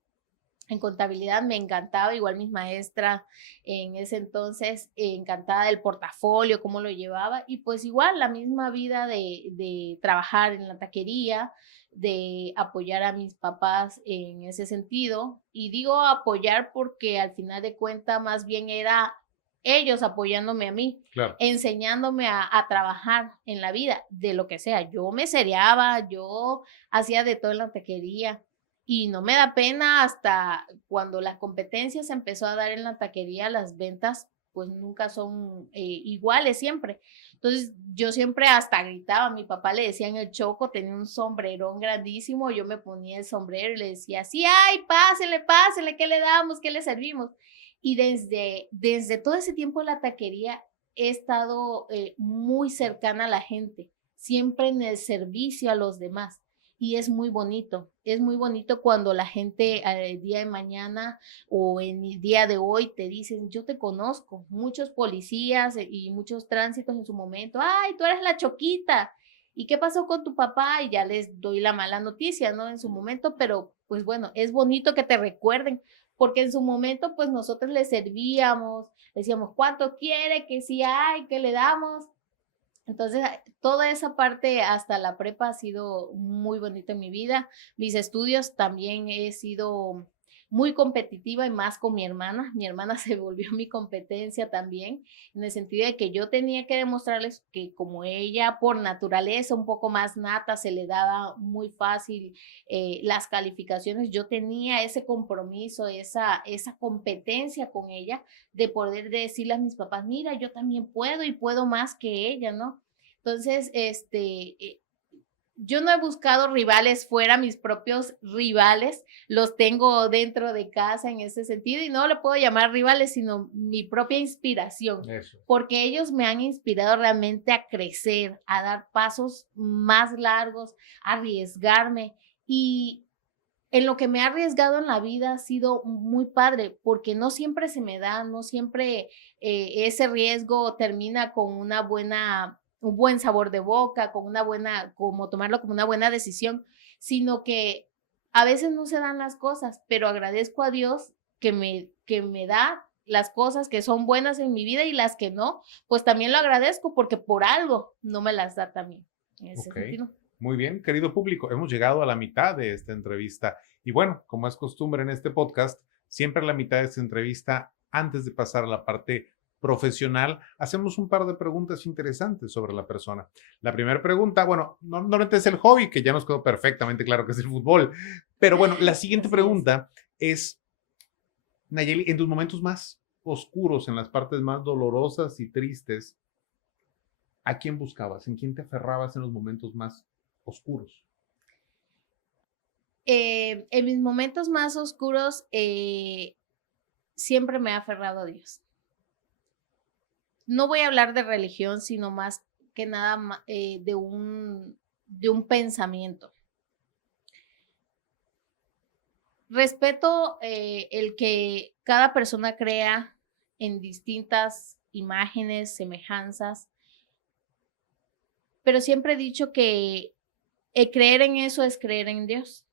En contabilidad me encantaba, igual mis maestras en ese entonces, encantada del portafolio, cómo lo llevaba, y pues igual la misma vida de trabajar en la taquería, de apoyar a mis papás en ese sentido, y digo apoyar porque al final de cuentas más bien era ellos apoyándome a mí, Claro. enseñándome a trabajar en la vida, de lo que sea. Yo me seriaba, yo hacía de todo en la taquería. Y no me da pena hasta cuando las competencias se empezó a dar en la taquería, las ventas pues nunca son iguales siempre. Entonces yo siempre hasta gritaba, a mi papá le decía en el choco, tenía un sombrerón grandísimo, yo me ponía el sombrero y le decía, sí, ay, pásele, pásele, ¿qué le damos? ¿Qué le servimos? Y desde todo ese tiempo en la taquería he estado muy cercana a la gente, siempre en el servicio a los demás. Y es muy bonito cuando la gente el día de mañana o en el día de hoy te dicen, yo te conozco, muchos policías y muchos tránsitos en su momento, ay, tú eres la Choquita, ¿y qué pasó con tu papá? Y ya les doy la mala noticia, ¿no? En su momento, pero pues bueno, es bonito que te recuerden, porque en su momento pues nosotros le servíamos, decíamos, ¿cuánto quiere? Que si hay, que le damos. Entonces, toda esa parte hasta la prepa ha sido muy bonita en mi vida. Mis estudios también he sido muy competitiva y más con mi hermana. Mi hermana se volvió mi competencia también, en el sentido de que yo tenía que demostrarles que como ella por naturaleza un poco más nata se le daba muy fácil las calificaciones, yo tenía ese compromiso, esa competencia con ella de poder decirle a mis papás, mira, yo también puedo y puedo más que ella, ¿no? Entonces, yo no he buscado rivales fuera, mis propios rivales los tengo dentro de casa en ese sentido y no le puedo llamar rivales, sino mi propia inspiración, Eso. porque ellos me han inspirado realmente a crecer, a dar pasos más largos, a arriesgarme y en lo que me ha arriesgado en la vida ha sido muy padre, porque no siempre se me da, no siempre ese riesgo termina con un buen sabor de boca, con una buena, como tomarlo como una buena decisión, sino que a veces no se dan las cosas, pero agradezco a Dios que me da las cosas que son buenas en mi vida y las que no, pues también lo agradezco porque por algo no me las da también, en ese Ok. sentido. Muy bien, querido público, hemos llegado a la mitad de esta entrevista. Y bueno, como es costumbre en este podcast, siempre a la mitad de esta entrevista, antes de pasar a la parte profesional, hacemos un par de preguntas interesantes sobre la persona. La primera pregunta, bueno, normalmente es el hobby, que ya nos quedó perfectamente claro que es el fútbol. Pero bueno, la siguiente Así es. pregunta es, Nayeli, en tus momentos más oscuros, en las partes más dolorosas y tristes, ¿a quién buscabas? ¿En quién te aferrabas en los momentos más oscuros? En mis momentos más oscuros siempre me he aferrado a Dios. No voy a hablar de religión, sino más que nada de un pensamiento. Respeto el que cada persona crea en distintas imágenes, semejanzas, pero siempre he dicho que creer en eso es creer en Dios.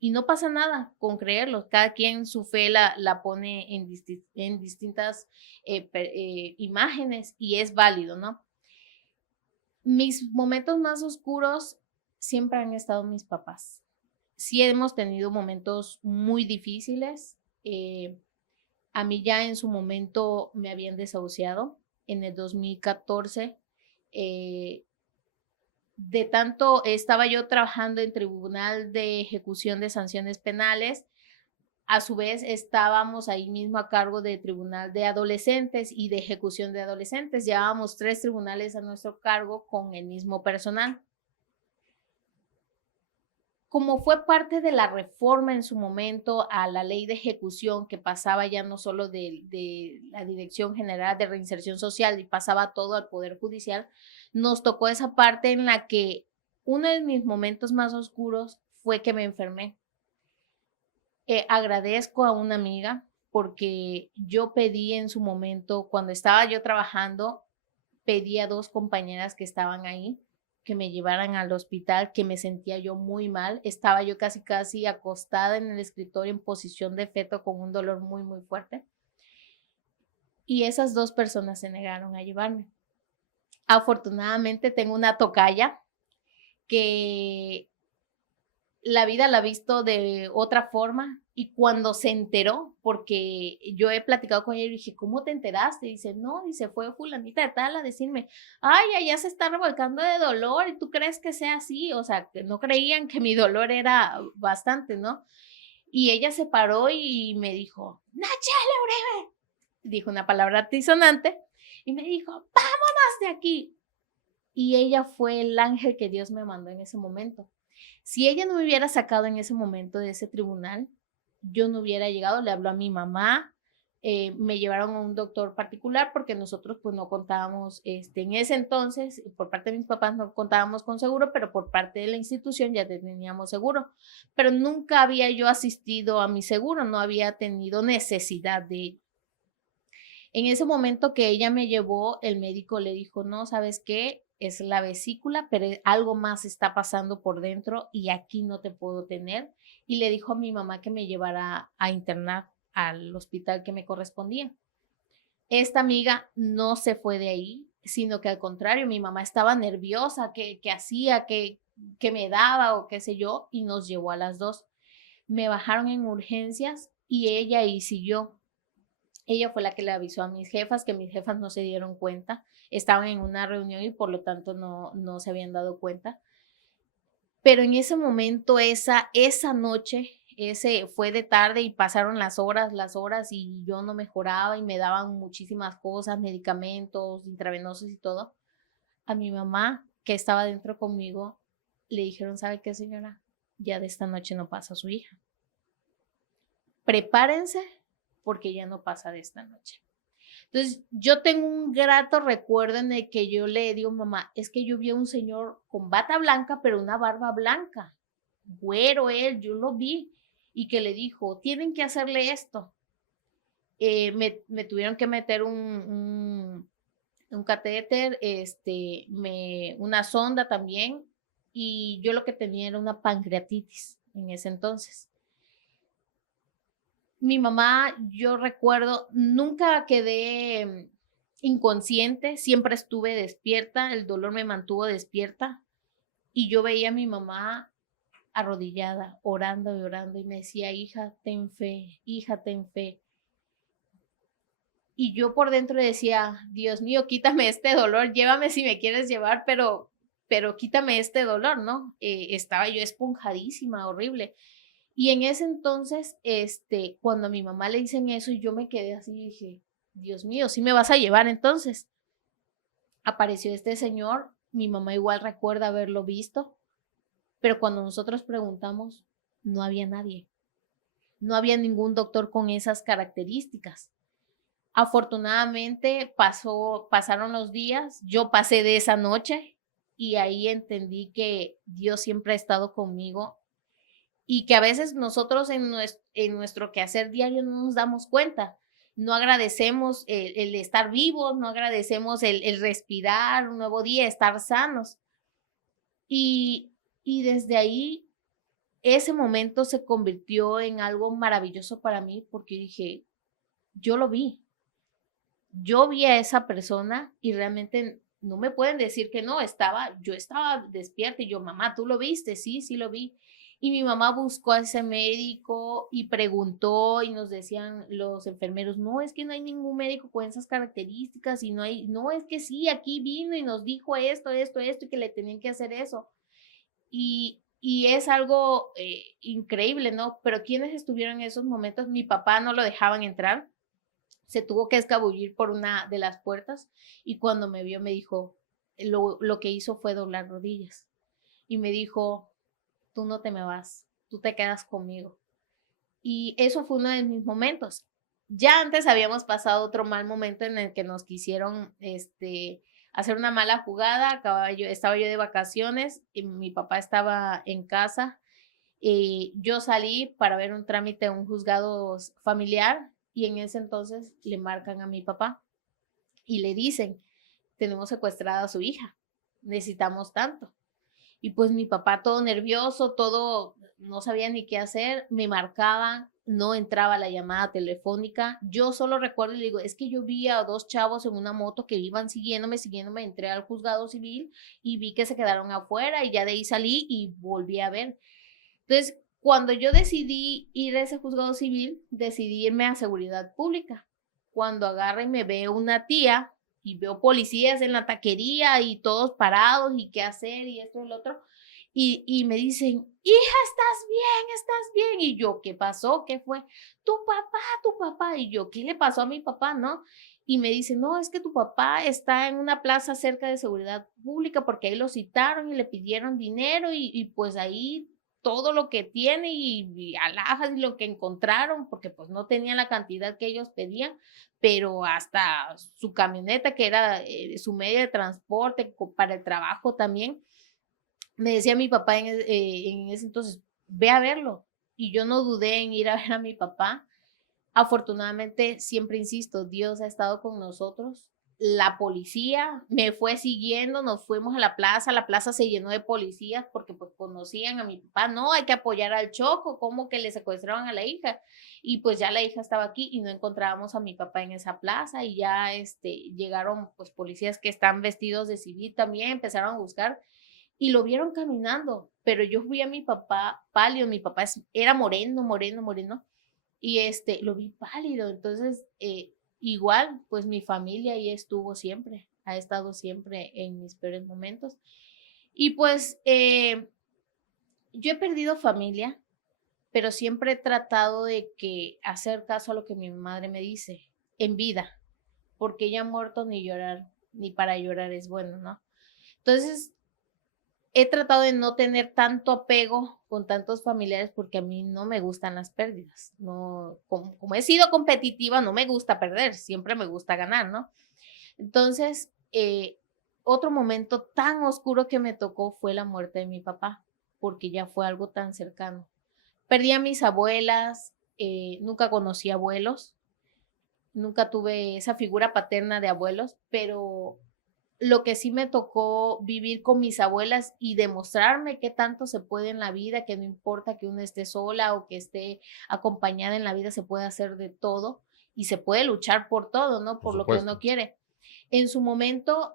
Y no pasa nada con creerlo. Cada quien su fe la pone en distintas imágenes y es válido, ¿no? Mis momentos más oscuros siempre han estado mis papás. Sí hemos tenido momentos muy difíciles. A mí ya en su momento me habían desahuciado en el 2014. De tanto estaba yo trabajando en Tribunal de Ejecución de Sanciones Penales, a su vez estábamos ahí mismo a cargo de Tribunal de Adolescentes y de Ejecución de Adolescentes. Llevábamos 3 tribunales a nuestro cargo con el mismo personal. Como fue parte de la reforma en su momento a la ley de ejecución, que pasaba ya no solo de la Dirección General de Reinserción Social y pasaba todo al Poder Judicial, nos tocó esa parte en la que uno de mis momentos más oscuros fue que me enfermé. Agradezco a una amiga porque yo pedí en su momento, cuando estaba yo trabajando, pedí a 2 compañeras que estaban ahí que me llevaran al hospital, que me sentía yo muy mal. Estaba yo casi acostada en el escritorio en posición de feto con un dolor muy fuerte. Y esas 2 personas se negaron a llevarme. Afortunadamente tengo una tocaya que la vida la ha visto de otra forma y cuando se enteró, porque yo he platicado con ella y dije, ¿cómo te enteraste? Y dice, no, dice, fue fulanita de tal a decirme, ay, allá se está revolcando de dolor y tú crees que sea así, o sea, que no creían que mi dolor era bastante, ¿no? Y ella se paró y me dijo, Nachale Uribe, dijo una palabra altisonante y me dijo, vámonos de aquí. Y ella fue el ángel que Dios me mandó en ese momento. Si ella no me hubiera sacado en ese momento de ese tribunal, yo no hubiera llegado, le habló a mi mamá, me llevaron a un doctor particular porque nosotros pues no contábamos, en ese entonces, por parte de mis papás no contábamos con seguro, pero por parte de la institución ya teníamos seguro. Pero nunca había yo asistido a mi seguro, no había tenido necesidad de ello. En ese momento que ella me llevó, el médico le dijo, no, ¿sabes qué? Es la vesícula, pero algo más está pasando por dentro y aquí no te puedo tener. Y le dijo a mi mamá que me llevara a internar al hospital que me correspondía. Esta amiga no se fue de ahí, sino que al contrario, mi mamá estaba nerviosa, que hacía, que me daba o qué sé yo, y nos llevó a las 2. Me bajaron en urgencias y ella ahí siguió. Ella fue la que le avisó a mis jefas, que mis jefas no se dieron cuenta. Estaban en una reunión y por lo tanto no se habían dado cuenta. Pero en ese momento, esa noche, ese fue de tarde y pasaron las horas y yo no mejoraba y me daban muchísimas cosas, medicamentos, intravenosos y todo. A mi mamá, que estaba dentro conmigo, le dijeron, ¿sabe qué, señora? Ya de esta noche no pasa su hija. Prepárense porque ya no pasa de esta noche. Entonces, yo tengo un grato recuerdo en el que yo le digo, mamá, es que yo vi a un señor con bata blanca, pero una barba blanca, güero él, yo lo vi, y que le dijo, tienen que hacerle esto. Me tuvieron que meter un catéter, una sonda también, y yo lo que tenía era una pancreatitis en ese entonces. Mi mamá, yo recuerdo, nunca quedé inconsciente, siempre estuve despierta, el dolor me mantuvo despierta y yo veía a mi mamá arrodillada, orando y orando y me decía, hija, ten fe, hija, ten fe. Y yo por dentro decía, Dios mío, quítame este dolor, llévame si me quieres llevar, pero quítame este dolor, ¿no? Estaba yo esponjadísima, horrible. Y en ese entonces, cuando a mi mamá le dicen eso, y yo me quedé así y dije, Dios mío, ¿sí me vas a llevar entonces? Apareció este señor, mi mamá igual recuerda haberlo visto, pero cuando nosotros preguntamos, no había nadie. No había ningún doctor con esas características. Afortunadamente pasaron los días, yo pasé de esa noche y ahí entendí que Dios siempre ha estado conmigo y que a veces nosotros en nuestro quehacer diario no nos damos cuenta. no agradecemos el estar vivos, no agradecemos el respirar un nuevo día, estar sanos. Y, y desde ahí, ese momento se convirtió en algo maravilloso para mí porque dije, yo lo vi, yo vi a esa persona y realmente no me pueden decir que no, yo estaba despierta y yo, mamá, ¿tú lo viste? Sí, sí lo vi. Y mi mamá buscó a ese médico y preguntó y nos decían los enfermeros, no, es que no hay ningún médico con esas características y no, es que sí, aquí vino y nos dijo esto y que le tenían que hacer eso. Y es algo increíble, ¿no? Pero ¿quiénes estuvieron en esos momentos? Mi papá no lo dejaban entrar, se tuvo que escabullir por una de las puertas y cuando me vio me dijo, lo que hizo fue doblar rodillas y me dijo, tú no te me vas, tú te quedas conmigo. Y eso fue uno de mis momentos. Ya antes habíamos pasado otro mal momento en el que nos quisieron hacer una mala jugada. Estaba yo de vacaciones y mi papá estaba en casa. Y yo salí para ver un trámite en un juzgado familiar y en ese entonces le marcan a mi papá y le dicen, tenemos secuestrada a su hija, necesitamos tanto. Y pues mi papá todo nervioso, todo, no sabía ni qué hacer, me marcaban, no entraba la llamada telefónica. Yo solo recuerdo y le digo, es que yo vi a dos chavos en una moto que iban siguiéndome, entré al juzgado civil y vi que se quedaron afuera y ya de ahí salí y volví a ver. Entonces, cuando yo decidí ir a ese juzgado civil, decidí irme a seguridad pública. Cuando agarra y me ve una tía y veo policías en la taquería y todos parados y qué hacer y esto y lo otro, y me dicen, hija, estás bien. Y yo, ¿qué pasó? ¿Qué fue? Tu papá. Y yo, ¿qué le pasó a mi papá? ¿No? Y me dice, no, es que tu papá está en una plaza cerca de seguridad pública porque ahí lo citaron y le pidieron dinero y pues ahí todo lo que tiene y alhajas y lo que encontraron, porque pues no tenían la cantidad que ellos pedían, pero hasta su camioneta, que era su medio de transporte para el trabajo también, me decía mi papá en ese entonces, ve a verlo. Y yo no dudé en ir a ver a mi papá. Afortunadamente, siempre insisto, Dios ha estado con nosotros. La policía me fue siguiendo, nos fuimos a la plaza se llenó de policías porque pues conocían a mi papá, no, hay que apoyar al Choco, como que le secuestraban a la hija. Y pues ya la hija estaba aquí y no encontrábamos a mi papá en esa plaza y ya llegaron pues policías que están vestidos de civil también, empezaron a buscar y lo vieron caminando, pero yo vi a mi papá pálido, mi papá era moreno, y lo vi pálido, entonces igual, pues mi familia ahí estuvo siempre, ha estado siempre en mis peores momentos. Y pues yo he perdido familia, pero siempre he tratado de que hacer caso a lo que mi madre me dice en vida, porque ya muerto ni llorar, ni para llorar es bueno, ¿no? Entonces, he tratado de no tener tanto apego con tantos familiares porque a mí no me gustan las pérdidas. No, como he sido competitiva, no me gusta perder, siempre me gusta ganar, ¿no? Entonces, otro momento tan oscuro que me tocó fue la muerte de mi papá, porque ya fue algo tan cercano. Perdí a mis abuelas, nunca conocí abuelos, nunca tuve esa figura paterna de abuelos, pero lo que sí me tocó vivir con mis abuelas y demostrarme qué tanto se puede en la vida, que no importa que uno esté sola o que esté acompañada en la vida, se puede hacer de todo y se puede luchar por todo, ¿no? Por Por lo que supuesto. uno quiere. En su momento,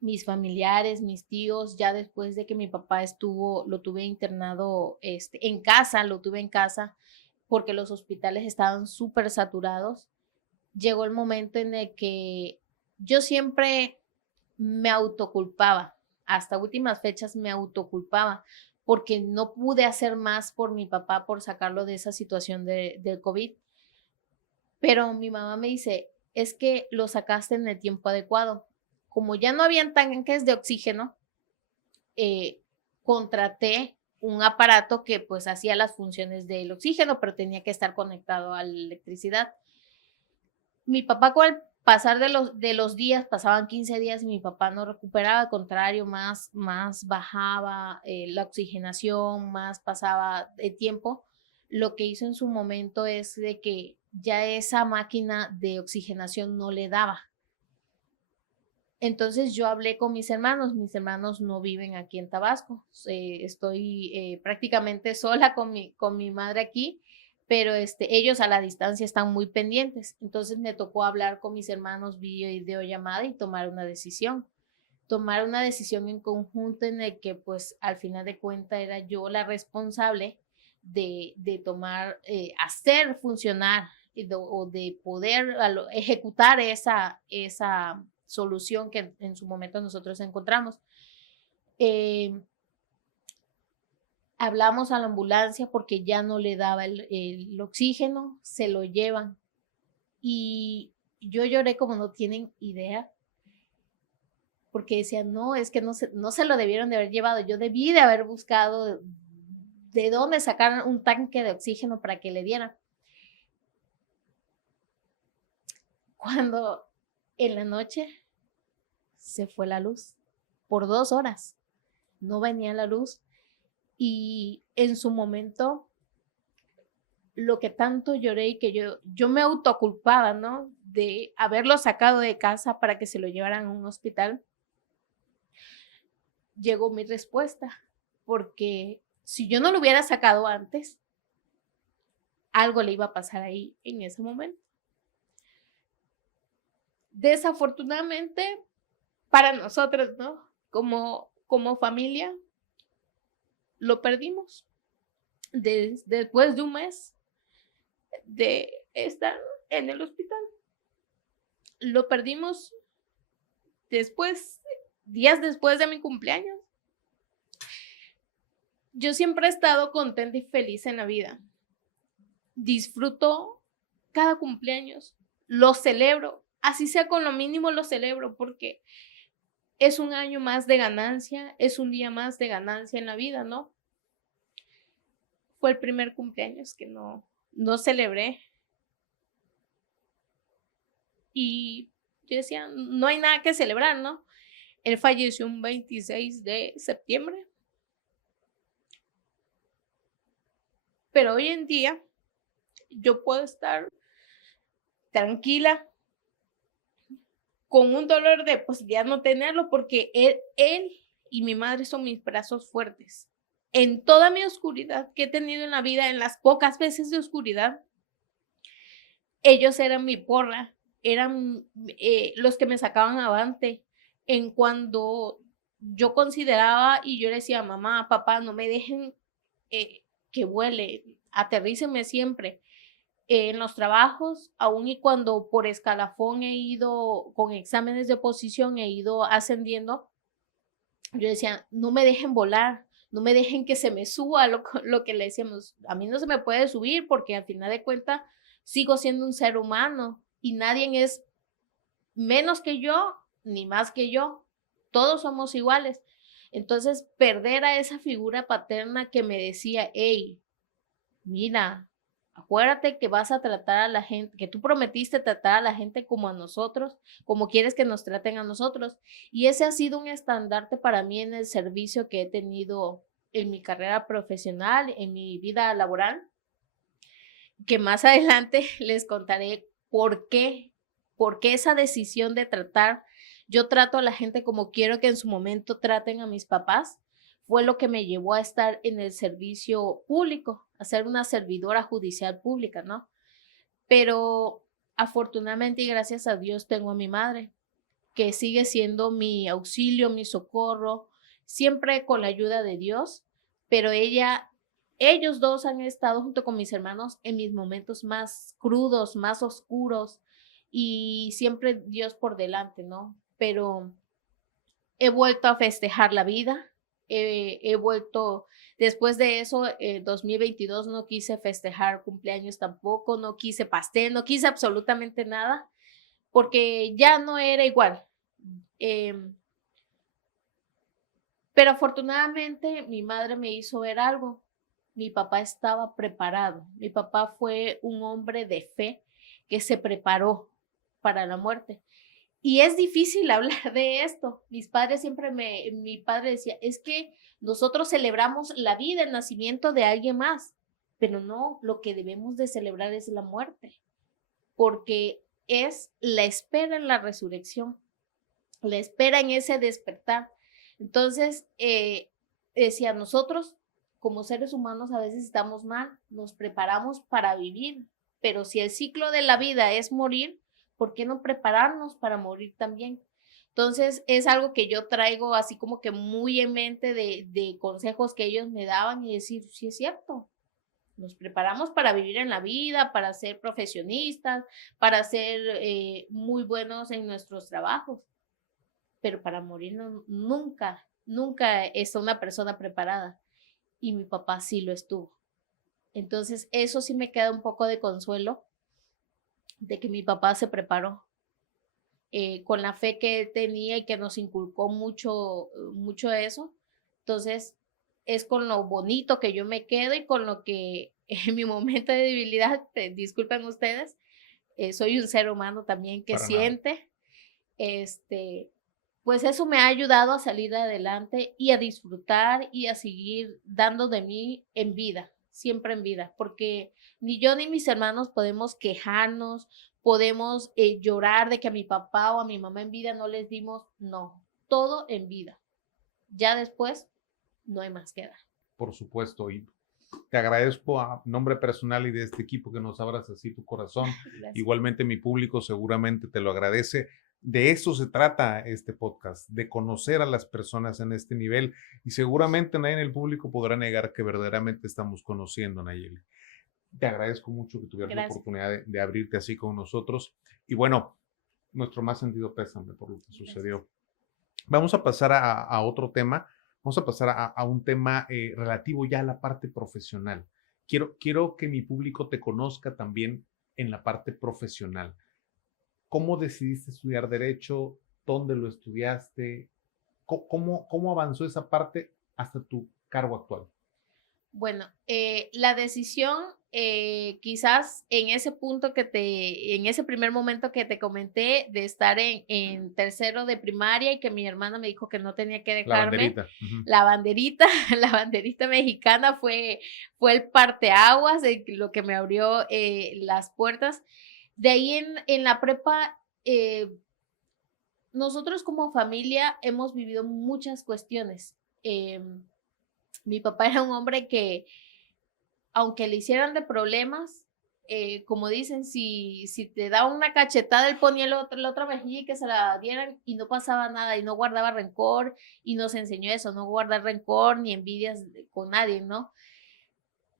mis familiares, mis tíos, ya después de que mi papá lo tuve internado en casa, lo tuve en casa porque los hospitales estaban súper saturados, llegó el momento en el que yo siempre me autoculpaba, hasta últimas fechas me autoculpaba, porque no pude hacer más por mi papá, por sacarlo de esa situación del COVID. Pero mi mamá me dice, es que lo sacaste en el tiempo adecuado. Como ya no habían tanques de oxígeno, eh, contraté un aparato que pues hacía las funciones del oxígeno, pero tenía que estar conectado a la electricidad. Mi papá con el pasar de los días, pasaban 15 días y mi papá no recuperaba, al contrario, más bajaba la oxigenación, más pasaba el tiempo. lo que hizo en su momento es de que ya esa máquina de oxigenación no le daba. Entonces yo hablé con mis hermanos no viven aquí en Tabasco, estoy prácticamente sola con mi madre aquí, pero ellos a la distancia están muy pendientes. Entonces me tocó hablar con mis hermanos vía videollamada y tomar una decisión en conjunto en el que pues al final de cuentas era yo la responsable de tomar, hacer funcionar o de poder ejecutar esa solución que en su momento nosotros encontramos. Eh, Hablamos a la ambulancia porque ya no le daba el oxígeno, se lo llevan y yo lloré como no tienen idea porque decían, no, es que no se lo debieron de haber llevado, yo debí de haber buscado de dónde sacar un tanque de oxígeno para que le dieran. Cuando en la noche se fue la luz por 2 horas, no venía la luz y en su momento lo que tanto lloré y que yo me autoculpaba, ¿no? De haberlo sacado de casa para que se lo llevaran a un hospital, llegó mi respuesta, porque si yo no lo hubiera sacado antes, algo le iba a pasar ahí en ese momento. Desafortunadamente, para nosotros, ¿no? Como familia, lo perdimos. Después de un mes de estar en el hospital. Lo perdimos días después de mi cumpleaños. Yo siempre he estado contenta y feliz en la vida. Disfruto cada cumpleaños, lo celebro, así sea con lo mínimo lo celebro porque es un año más de ganancia, es un día más de ganancia en la vida, ¿no? Fue el primer cumpleaños que no celebré. Y yo decía, no hay nada que celebrar, ¿no? Él falleció un 26 de septiembre. Pero hoy en día yo puedo estar tranquila con un dolor de posibilidad no tenerlo porque él y mi madre son mis brazos fuertes. En toda mi oscuridad que he tenido en la vida, en las pocas veces de oscuridad, ellos eran mi porra, eran los que me sacaban avante. En cuando yo consideraba y yo le decía, mamá, papá, no me dejen que vuele, aterrícenme siempre. En los trabajos, aún y cuando por escalafón he ido con exámenes de posición, he ido ascendiendo, yo decía, no me dejen volar, no me dejen que se me suba lo que le decíamos, a mí no se me puede subir porque al final de cuentas sigo siendo un ser humano y nadie es menos que yo ni más que yo, todos somos iguales. Entonces, perder a esa figura paterna que me decía, hey, mira, acuérdate que vas a tratar a la gente, que tú prometiste tratar a la gente como a nosotros, como quieres que nos traten a nosotros. Y ese ha sido un estandarte para mí en el servicio que he tenido en mi carrera profesional, en mi vida laboral, que más adelante les contaré por qué esa decisión de tratar, yo trato a la gente como quiero que en su momento traten a mis papás, fue lo que me llevó a estar en el servicio público, a ser una servidora judicial pública, ¿no? Pero afortunadamente y gracias a Dios tengo a mi madre, que sigue siendo mi auxilio, mi socorro, siempre con la ayuda de Dios, pero ellos dos han estado junto con mis hermanos en mis momentos más crudos, más oscuros y siempre Dios por delante, ¿no? Pero he vuelto a festejar la vida, he vuelto, después de eso, 2022 no quise festejar cumpleaños tampoco, no quise pastel, no quise absolutamente nada, porque ya no era igual. Pero afortunadamente mi madre me hizo ver algo. Mi papá estaba preparado. Mi papá fue un hombre de fe que se preparó para la muerte. Y es difícil hablar de esto. Mi padre decía, es que nosotros celebramos la vida, el nacimiento de alguien más. pero no, lo que debemos de celebrar es la muerte, porque es la espera en la resurrección, la espera en ese despertar. Entonces, decía, nosotros como seres humanos a veces estamos mal, nos preparamos para vivir, pero si el ciclo de la vida es morir, ¿por qué no prepararnos para morir también? Entonces, es algo que yo traigo así como que muy en mente de consejos que ellos me daban y decir, sí es cierto, nos preparamos para vivir en la vida, para ser profesionistas, para ser muy buenos en nuestros trabajos, pero para morir nunca, nunca está una persona preparada. Y mi papá sí lo estuvo. Entonces, eso sí me queda un poco de consuelo de que mi papá se preparó con la fe que él tenía y que nos inculcó mucho, mucho eso. Entonces, es con lo bonito que yo me quedo y con lo que en mi momento de debilidad, disculpen ustedes, soy un ser humano también que Para nada. siente, pues eso me ha ayudado a salir adelante y a disfrutar y a seguir dando de mí en vida, siempre en vida, porque ni yo ni mis hermanos podemos quejarnos, podemos llorar de que a mi papá o a mi mamá en vida no les dimos, no, todo en vida. Ya después no hay más que dar. Por supuesto, y te agradezco a nombre personal y de este equipo que nos abras así tu corazón. Gracias. Igualmente mi público seguramente te lo agradece. De eso se trata este podcast, de conocer a las personas en este nivel y seguramente nadie en el público podrá negar que verdaderamente estamos conociendo a Nayeli. Te agradezco mucho que tuvieras la oportunidad de abrirte así con nosotros y bueno, nuestro más sentido pésame por lo que sucedió. Vamos a pasar a otro tema. Vamos a pasar a un tema relativo ya a la parte profesional. Quiero que mi público te conozca también en la parte profesional. ¿Cómo decidiste estudiar Derecho? ¿Dónde lo estudiaste? ¿Cómo avanzó esa parte hasta tu cargo actual? Bueno, la decisión, quizás en ese punto en ese primer momento que te comenté de estar en tercero de primaria y que mi hermana me dijo que no tenía que La dejarme, banderita. la banderita, la banderita mexicana fue el parteaguas, lo que me abrió las puertas. De ahí en la prepa, nosotros como familia hemos vivido muchas cuestiones. Mi papá era un hombre que aunque le hicieran de problemas, como dicen, si te da una cachetada, él ponía la otra mejilla y que se la dieran y no pasaba nada y no guardaba rencor y nos enseñó eso, no guardar rencor ni envidias con nadie, ¿no?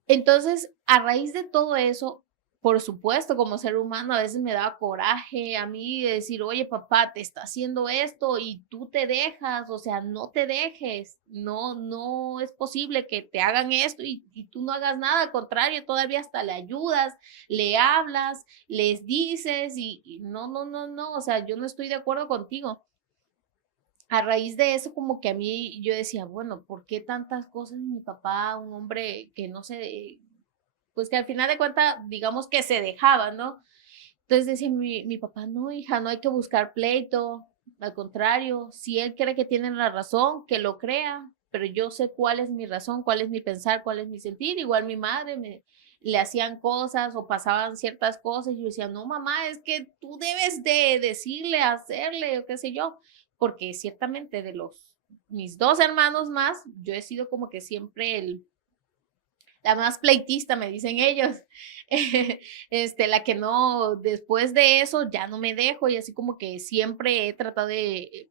Entonces, a raíz de todo eso, por supuesto, como ser humano, a veces me daba coraje a mí de decir, oye, papá, te está haciendo esto y tú te dejas, o sea, no te dejes, no es posible que te hagan esto y tú no hagas nada, al contrario, todavía hasta le ayudas, le hablas, les dices y no, o sea, yo no estoy de acuerdo contigo. A raíz de eso, como que a mí yo decía, bueno, ¿por qué tantas cosas mi papá, un hombre que no se, pues que al final de cuentas, digamos que se dejaba, ¿no? Entonces decía mi papá, no, hija, no hay que buscar pleito, al contrario, si él cree que tiene la razón, que lo crea, pero yo sé cuál es mi razón, cuál es mi pensar, cuál es mi sentir, igual mi madre le hacían cosas o pasaban ciertas cosas y yo decía, no, mamá, es que tú debes de decirle, hacerle, o qué sé yo, porque ciertamente de mis dos hermanos más, yo he sido como que siempre la más pleitista, me dicen ellos, la que no, después de eso ya no me dejo y así como que siempre he tratado de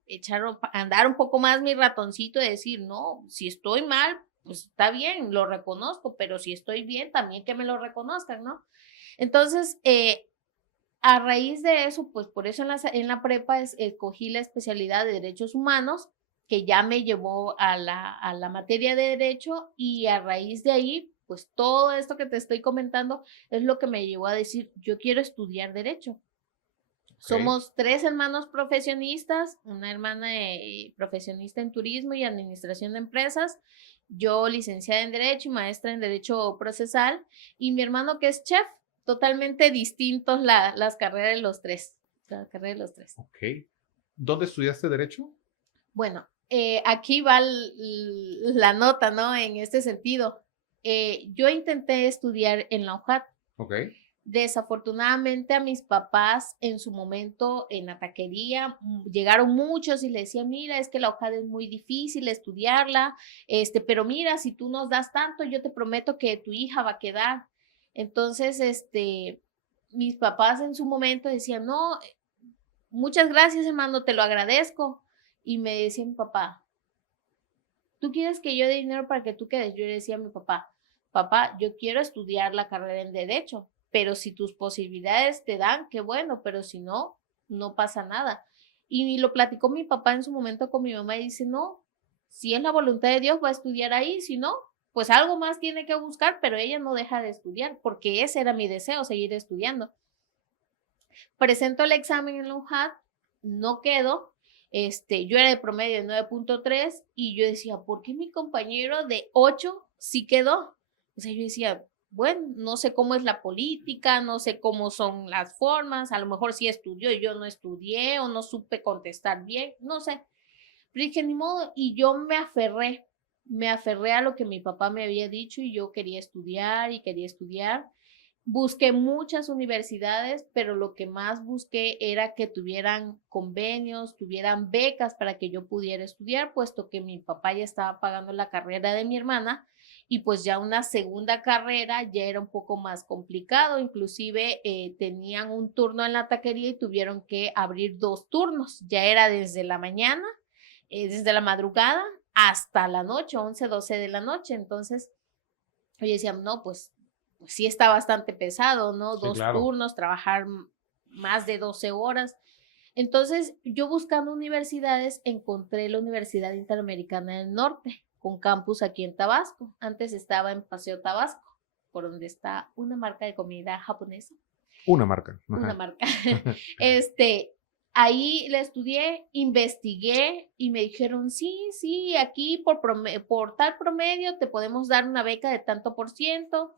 andar un poco más mi ratoncito de decir, no, si estoy mal, pues está bien, lo reconozco, pero si estoy bien, también que me lo reconozcan, ¿no? Entonces, a raíz de eso, pues por eso en la prepa escogí la especialidad de Derechos Humanos, que ya me llevó a la materia de Derecho y a raíz de ahí, pues todo esto que te estoy comentando es lo que me llevó a decir, yo quiero estudiar Derecho. Okay. Somos 3 hermanos profesionistas, una hermana profesionista en turismo y administración de empresas, yo licenciada en Derecho y maestra en Derecho Procesal, y mi hermano que es chef. Totalmente distintos las carreras de los tres. La carrera de los tres. Ok. ¿Dónde estudiaste Derecho? Bueno, aquí va la nota, ¿no? En este sentido. yo intenté estudiar en la UJAT. Ok. Desafortunadamente a mis papás en su momento en la taquería llegaron muchos y le decían, mira, es que la UJAT es muy difícil estudiarla, pero mira, si tú nos das tanto, yo te prometo que tu hija va a quedar. Entonces, mis papás en su momento decían, no, muchas gracias, hermano, te lo agradezco. Y me decía mi papá, ¿tú quieres que yo dé dinero para que tú quedes? Yo le decía a mi papá, papá, yo quiero estudiar la carrera en Derecho, pero si tus posibilidades te dan, qué bueno, pero si no, no pasa nada. Y lo platicó mi papá en su momento con mi mamá y dice, no, si es la voluntad de Dios, va a estudiar ahí, si no, pues algo más tiene que buscar, pero ella no deja de estudiar, porque ese era mi deseo, seguir estudiando. Presento el examen en la UJAT, no quedo, yo era de promedio de 9.3 y yo decía, ¿por qué mi compañero de 8 sí quedó? O sea, yo decía, bueno, no sé cómo es la política, no sé cómo son las formas, a lo mejor sí estudió y yo no estudié o no supe contestar bien, no sé. Pero dije, ni modo, y yo me aferré a lo que mi papá me había dicho y yo quería estudiar y quería estudiar. Busqué muchas universidades, pero lo que más busqué era que tuvieran convenios, tuvieran becas para que yo pudiera estudiar, puesto que mi papá ya estaba pagando la carrera de mi hermana y pues ya una segunda carrera ya era un poco más complicado, inclusive tenían un turno en la taquería y tuvieron que abrir 2 turnos, ya era desde la mañana, desde la madrugada hasta la noche, 11, 12 de la noche, entonces yo decía, no, pues sí está bastante pesado, ¿no? Sí, Dos claro. turnos, trabajar más de 12 horas. Entonces, yo buscando universidades, encontré la Universidad Interamericana del Norte, con campus aquí en Tabasco. Antes estaba en Paseo Tabasco, por donde está una marca de comida japonesa. Una marca. Una Ajá. marca. este, Ahí la estudié, investigué y me dijeron, sí, sí, aquí por tal promedio te podemos dar una beca de tanto por ciento.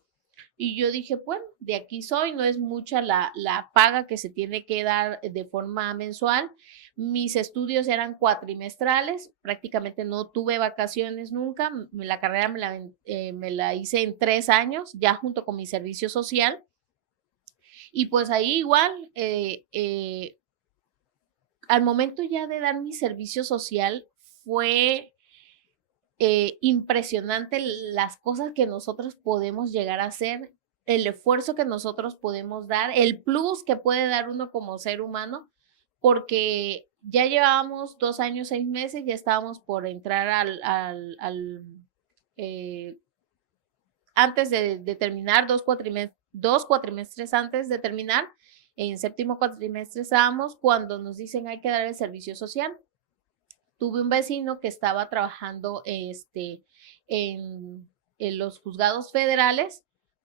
Y yo dije, bueno, de aquí soy, no es mucha la paga que se tiene que dar de forma mensual. Mis estudios eran cuatrimestrales, prácticamente no tuve vacaciones nunca. La carrera me la hice en 3 años, ya junto con mi servicio social. Y pues ahí igual, al momento ya de dar mi servicio social, fue impresionante las cosas que nosotros podemos llegar a hacer, el esfuerzo que nosotros podemos dar, el plus que puede dar uno como ser humano, porque ya llevábamos 2 años, 6 meses, ya estábamos por entrar eh, antes de terminar, dos cuatrimestres antes de terminar, en séptimo cuatrimestre estábamos cuando nos dicen hay que dar el servicio social. Tuve un vecino que estaba trabajando en los juzgados federales,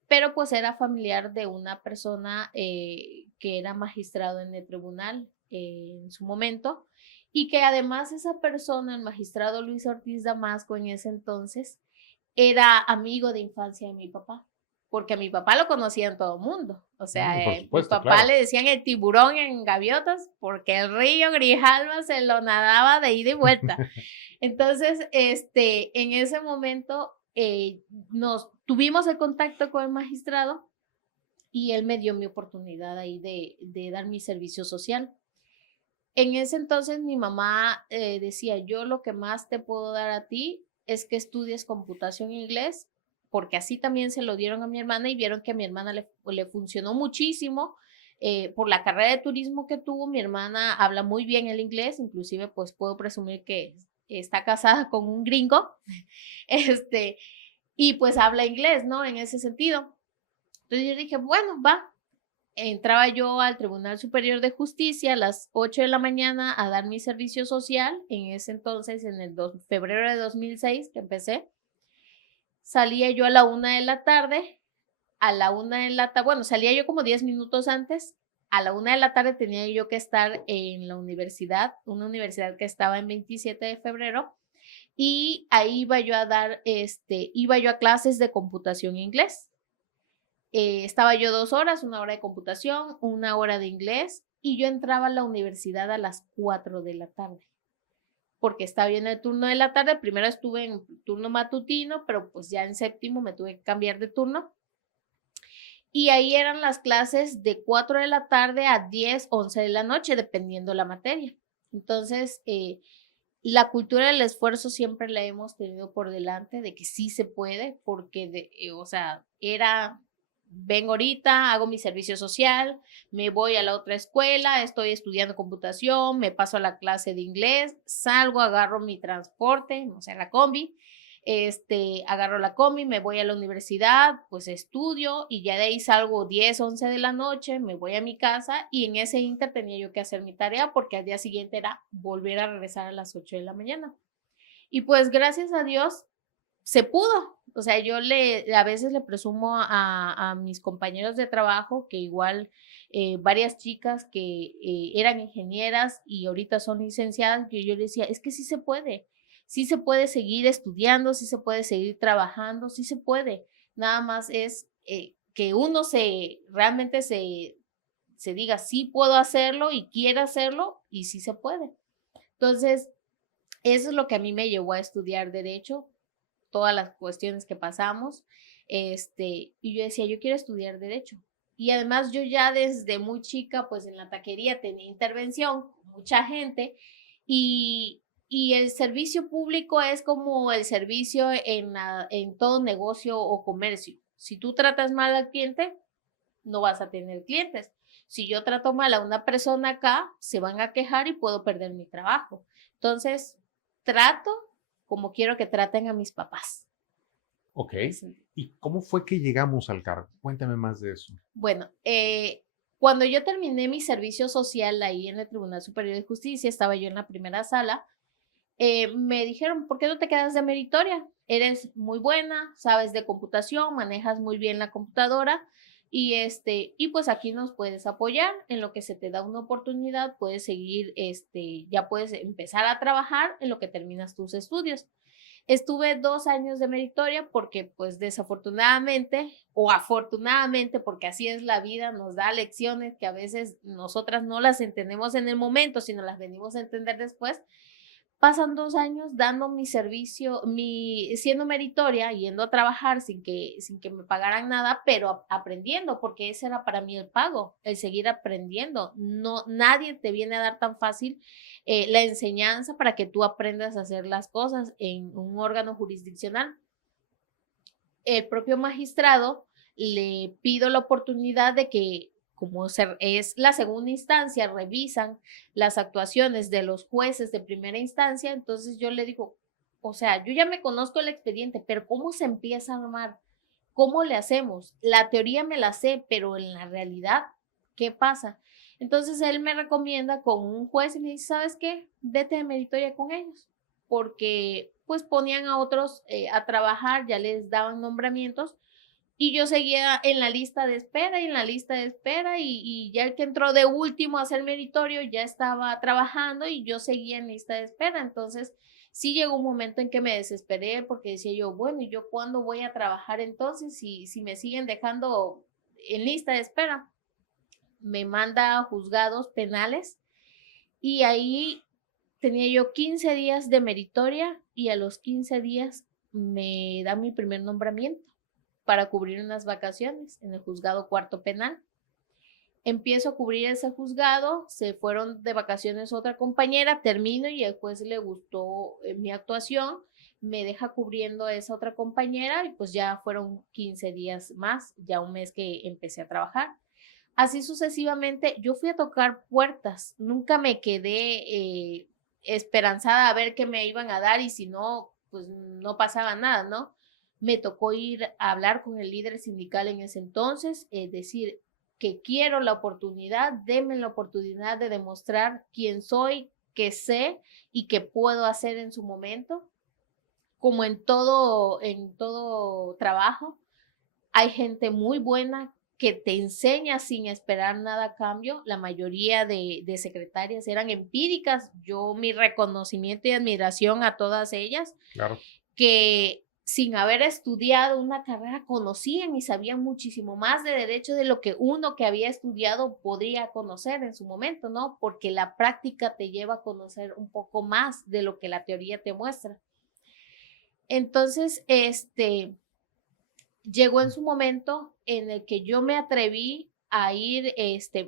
pero pues era familiar de una persona que era magistrado en el tribunal en su momento y que además esa persona, el magistrado Luis Ortiz Damasco en ese entonces, era amigo de infancia de mi papá, porque a mi papá lo conocían todo el mundo. O sea, Por mi supuesto, papá claro. le decían el tiburón en Gaviotas porque el río Grijalva se lo nadaba de ida y vuelta. Entonces, en ese momento nos tuvimos el contacto con el magistrado y él me dio mi oportunidad ahí de dar mi servicio social. En ese entonces mi mamá decía, yo lo que más te puedo dar a ti es que estudies computación e inglés, porque así también se lo dieron a mi hermana y vieron que a mi hermana le funcionó muchísimo. Por la carrera de turismo que tuvo, mi hermana habla muy bien el inglés, inclusive pues puedo presumir que está casada con un gringo, este, y pues habla inglés, ¿no? En ese sentido. Entonces yo dije, bueno, va, entraba yo al Tribunal Superior de Justicia a las 8 de la mañana a dar mi servicio social, en ese entonces, en el febrero de 2006 que empecé, salía yo a la 1 de la tarde, bueno, salía yo como 10 minutos antes, a la 1 de la tarde tenía yo que estar en la universidad, una universidad que estaba en 27 de febrero, y ahí iba yo a dar, iba yo a clases de computación e inglés. Estaba yo 2 horas, 1 hora de computación, 1 hora de inglés y yo entraba a la universidad a las 4 de la tarde. porque estaba bien el turno de la tarde. Primero estuve en turno matutino, pero pues ya en séptimo me tuve que cambiar de turno. Y ahí eran las clases de 4 de la tarde a 10, 11 de la noche, dependiendo la materia. Entonces, la cultura del esfuerzo siempre la hemos tenido por delante, de que sí se puede, porque, o sea, vengo ahorita, hago mi servicio social, me voy a la otra escuela, estoy estudiando computación, me paso a la clase de inglés, salgo, agarro mi transporte, o sea, la combi, agarro la combi, me voy a la universidad, pues estudio y ya de ahí salgo 10, 11 de la noche, me voy a mi casa y en ese inter tenía yo que hacer mi tarea porque al día siguiente era volver a regresar a las 8 de la mañana. Y pues gracias a Dios se pudo. O sea, a veces le presumo a mis compañeros de trabajo que igual varias chicas que eran ingenieras y ahorita son licenciadas, que yo les decía, es que sí se puede seguir estudiando, sí se puede seguir trabajando, sí se puede. Nada más es que uno realmente se diga, sí puedo hacerlo y quiere hacerlo y sí se puede. Entonces, eso es lo que a mí me llevó a estudiar derecho, todas las cuestiones que pasamos, y yo decía, yo quiero estudiar derecho. Y además yo ya desde muy chica, pues en la taquería tenía intervención, mucha gente, y el servicio público es como el servicio en todo negocio o comercio. Si tú tratas mal al cliente, no vas a tener clientes. Si yo trato mal a una persona acá, se van a quejar y puedo perder mi trabajo. Entonces, trato como quiero que traten a mis papás. Ok. ¿Y cómo fue que llegamos al cargo? Cuéntame más de eso. Bueno, cuando yo terminé mi servicio social ahí en el Tribunal Superior de Justicia, estaba yo en la primera sala, me dijeron, ¿por qué no te quedas de meritoria? Eres muy buena, sabes de computación, manejas muy bien la computadora y pues aquí nos puedes apoyar en lo que se te da una oportunidad, puedes seguir, ya puedes empezar a trabajar en lo que terminas tus estudios. Estuve 2 años de meritoria porque pues desafortunadamente o afortunadamente, porque así es la vida, nos da lecciones que a veces nosotras no las entendemos en el momento, sino las venimos a entender después. Pasan 2 años dando mi servicio, siendo meritoria, yendo a trabajar sin que me pagaran nada, pero aprendiendo, porque ese era para mí el pago, el seguir aprendiendo. No, nadie te viene a dar tan fácil la enseñanza para que tú aprendas a hacer las cosas en un órgano jurisdiccional. El propio magistrado le pido la oportunidad de que, como es la segunda instancia, revisan las actuaciones de los jueces de primera instancia, entonces yo le digo, o sea, yo ya me conozco el expediente, pero ¿cómo se empieza a armar? ¿Cómo le hacemos? La teoría me la sé, pero en la realidad, ¿qué pasa? Entonces él me recomienda con un juez y me dice, ¿sabes qué? Vete de meritoria con ellos, porque pues ponían a otros a trabajar, ya les daban nombramientos y yo seguía en la lista de espera y en la lista de espera y ya el que entró de último a ser meritorio ya estaba trabajando y yo seguía en lista de espera. Entonces sí llegó un momento en que me desesperé porque decía yo, bueno, ¿y yo cuándo voy a trabajar entonces si me siguen dejando en lista de espera? Me manda a juzgados penales y ahí tenía yo 15 días de meritoria y a los 15 días me da mi primer nombramiento para cubrir unas vacaciones en el juzgado cuarto penal. Empiezo a cubrir ese juzgado, se fueron de vacaciones otra compañera, termino y al juez le gustó mi actuación, me deja cubriendo a esa otra compañera y pues ya fueron 15 días más, ya un mes que empecé a trabajar. Así sucesivamente, yo fui a tocar puertas, nunca me quedé esperanzada a ver qué me iban a dar y si no, pues no pasaba nada, ¿no? Me tocó ir a hablar con el líder sindical en ese entonces, decir que quiero la oportunidad, denme la oportunidad de demostrar quién soy, qué sé y qué puedo hacer en su momento. Como en todo trabajo, hay gente muy buena que te enseña sin esperar nada a cambio. La mayoría de secretarias eran empíricas. Yo mi reconocimiento y admiración a todas ellas, Claro. que sin haber estudiado una carrera, conocían y sabían muchísimo más de derecho de lo que uno que había estudiado podría conocer en su momento, ¿no? Porque la práctica te lleva a conocer un poco más de lo que la teoría te muestra. Entonces, llegó en su momento en el que yo me atreví a ir,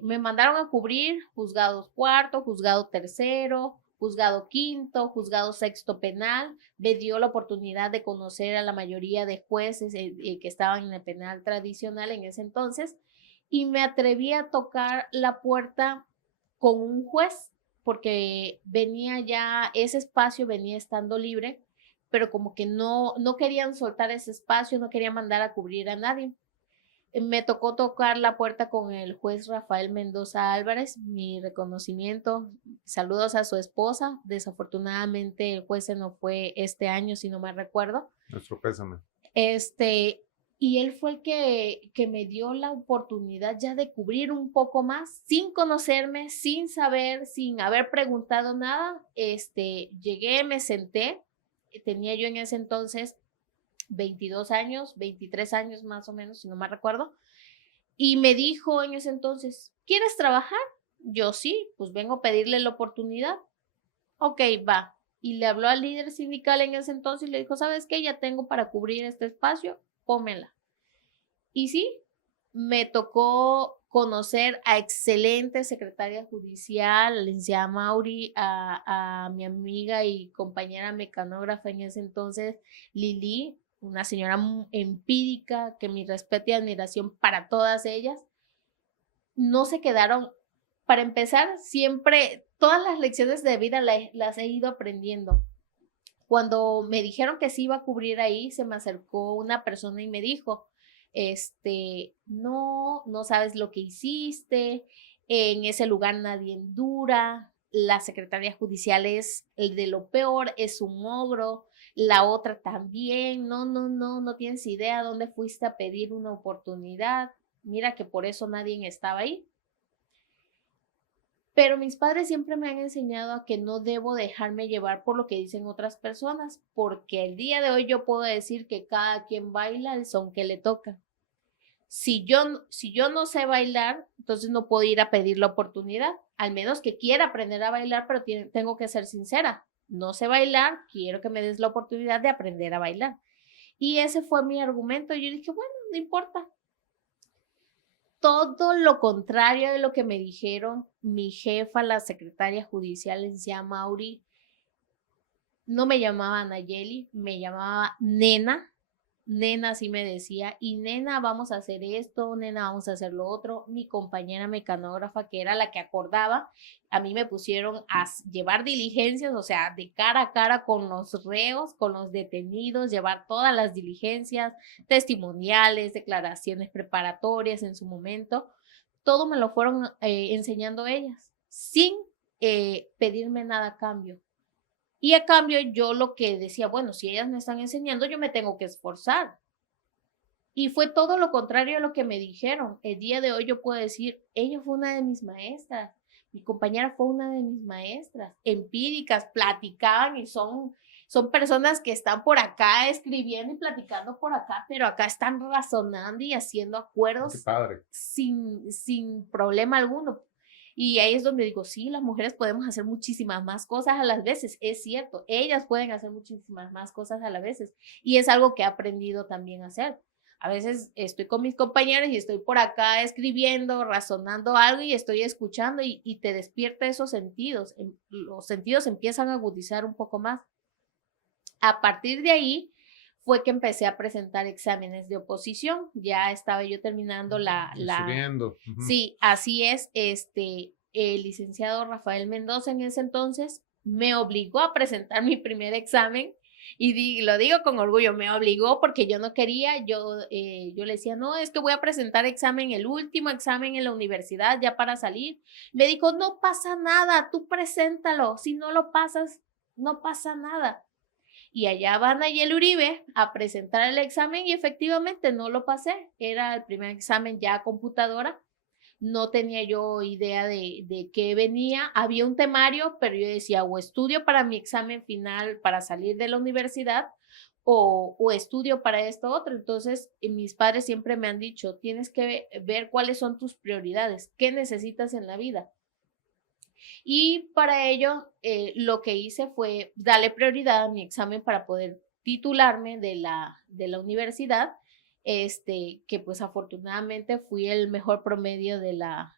me mandaron a cubrir juzgados cuarto, juzgado tercero, juzgado quinto, juzgado sexto penal. Me dio la oportunidad de conocer a la mayoría de jueces que estaban en el penal tradicional en ese entonces y me atreví a tocar la puerta con un juez porque venía ya, ese espacio venía estando libre, pero como que no querían soltar ese espacio, no querían mandar a cubrir a nadie. Me tocó tocar la puerta con el juez Rafael Mendoza Álvarez, mi reconocimiento, saludos a su esposa, desafortunadamente el juez se nos fue este año, si no me recuerdo. Nuestro pésame. Y él fue el que me dio la oportunidad ya de cubrir un poco más, sin conocerme, sin saber, sin haber preguntado nada. Llegué, me senté, tenía yo en ese entonces 22 años, 23 años más o menos, si no me recuerdo, y me dijo en ese entonces, ¿quieres trabajar? Yo sí, pues vengo a pedirle la oportunidad. Ok, va. Y le habló al líder sindical en ese entonces y le dijo, ¿sabes qué? Ya tengo para cubrir este espacio, pómela. Y sí, me tocó conocer a excelente secretaria judicial, la licenciada Mauri, a mi amiga y compañera mecanógrafa en ese entonces, Lili, una señora empírica, que mi respeto y admiración para todas ellas. No se quedaron, para empezar, siempre, todas las lecciones de vida las he ido aprendiendo. Cuando me dijeron que se iba a cubrir ahí, se me acercó una persona y me dijo, no sabes lo que hiciste, en ese lugar nadie dura, la secretaria judicial es el de lo peor, es un ogro, la otra también, no tienes idea dónde fuiste a pedir una oportunidad, mira que por eso nadie estaba ahí. Pero mis padres siempre me han enseñado a que no debo dejarme llevar por lo que dicen otras personas, porque el día de hoy yo puedo decir que cada quien baila el son que le toca. Si yo no sé bailar, entonces no puedo ir a pedir la oportunidad, al menos que quiera aprender a bailar, pero tengo que ser sincera. No sé bailar, quiero que me des la oportunidad de aprender a bailar. Y ese fue mi argumento. Yo dije, bueno, no importa, todo lo contrario de lo que me dijeron mi jefa, la secretaria judicial, licenciada Mauri. No me llamaba Nayeli, me llamaba Nena. Nena así me decía, y nena, vamos a hacer esto, nena, vamos a hacer lo otro. Mi compañera mecanógrafa, que era la que acordaba, a mí me pusieron a llevar diligencias, o sea, de cara a cara con los reos, con los detenidos, llevar todas las diligencias, testimoniales, declaraciones preparatorias en su momento. Todo me lo fueron enseñando ellas, sin pedirme nada a cambio. Y a cambio yo lo que decía, bueno, si ellas me están enseñando, yo me tengo que esforzar. Y fue todo lo contrario a lo que me dijeron. El día de hoy yo puedo decir, ella fue una de mis maestras, mi compañera fue una de mis maestras, empíricas, platicaban y son personas que están por acá escribiendo y platicando por acá, pero acá están razonando y haciendo acuerdos sin problema alguno. Y ahí es donde digo, sí, las mujeres podemos hacer muchísimas más cosas a las veces, es cierto, ellas pueden hacer muchísimas más cosas a las veces y es algo que he aprendido también a hacer. A veces estoy con mis compañeros y estoy por acá escribiendo, razonando algo y estoy escuchando y te despierta esos sentidos, los sentidos empiezan a agudizar un poco más. A partir de ahí fue que empecé a presentar exámenes de oposición. Ya estaba yo terminando Subiendo. Sí, así es. El licenciado Rafael Mendoza en ese entonces me obligó a presentar mi primer examen y lo digo con orgullo, me obligó porque yo no quería, yo le decía, no, es que voy a presentar examen, el último examen en la universidad ya para salir. Me dijo, no pasa nada, tú preséntalo, si no lo pasas, no pasa nada. Y allá va Nayeli Uribe a presentar el examen y efectivamente no lo pasé. Era el primer examen ya a computadora. No tenía yo idea de qué venía. Había un temario, pero yo decía, o estudio para mi examen final para salir de la universidad, o estudio para esto otro. Entonces, mis padres siempre me han dicho, tienes que ver cuáles son tus prioridades, qué necesitas en la vida. Y para ello, lo que hice fue darle prioridad a mi examen para poder titularme de la universidad, que pues afortunadamente fui el mejor promedio de la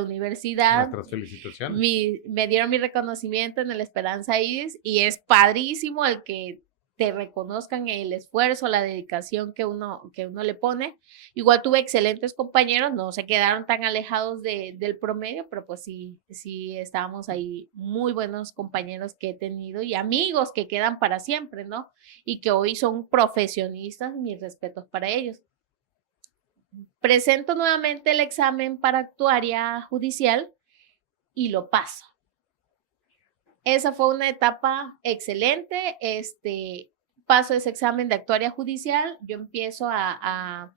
universidad. Nuestras felicitaciones. Me dieron mi reconocimiento en el Esperanza Iris y es padrísimo el que te reconozcan el esfuerzo, la dedicación que uno le pone. Igual tuve excelentes compañeros, no se quedaron tan alejados del promedio, pero pues sí estábamos ahí muy buenos compañeros que he tenido y amigos que quedan para siempre, ¿no? Y que hoy son profesionistas, mis respetos para ellos. Presento nuevamente el examen para actuaria judicial y lo paso. Esa fue una etapa excelente. Paso ese examen de actuaria judicial. Yo empiezo a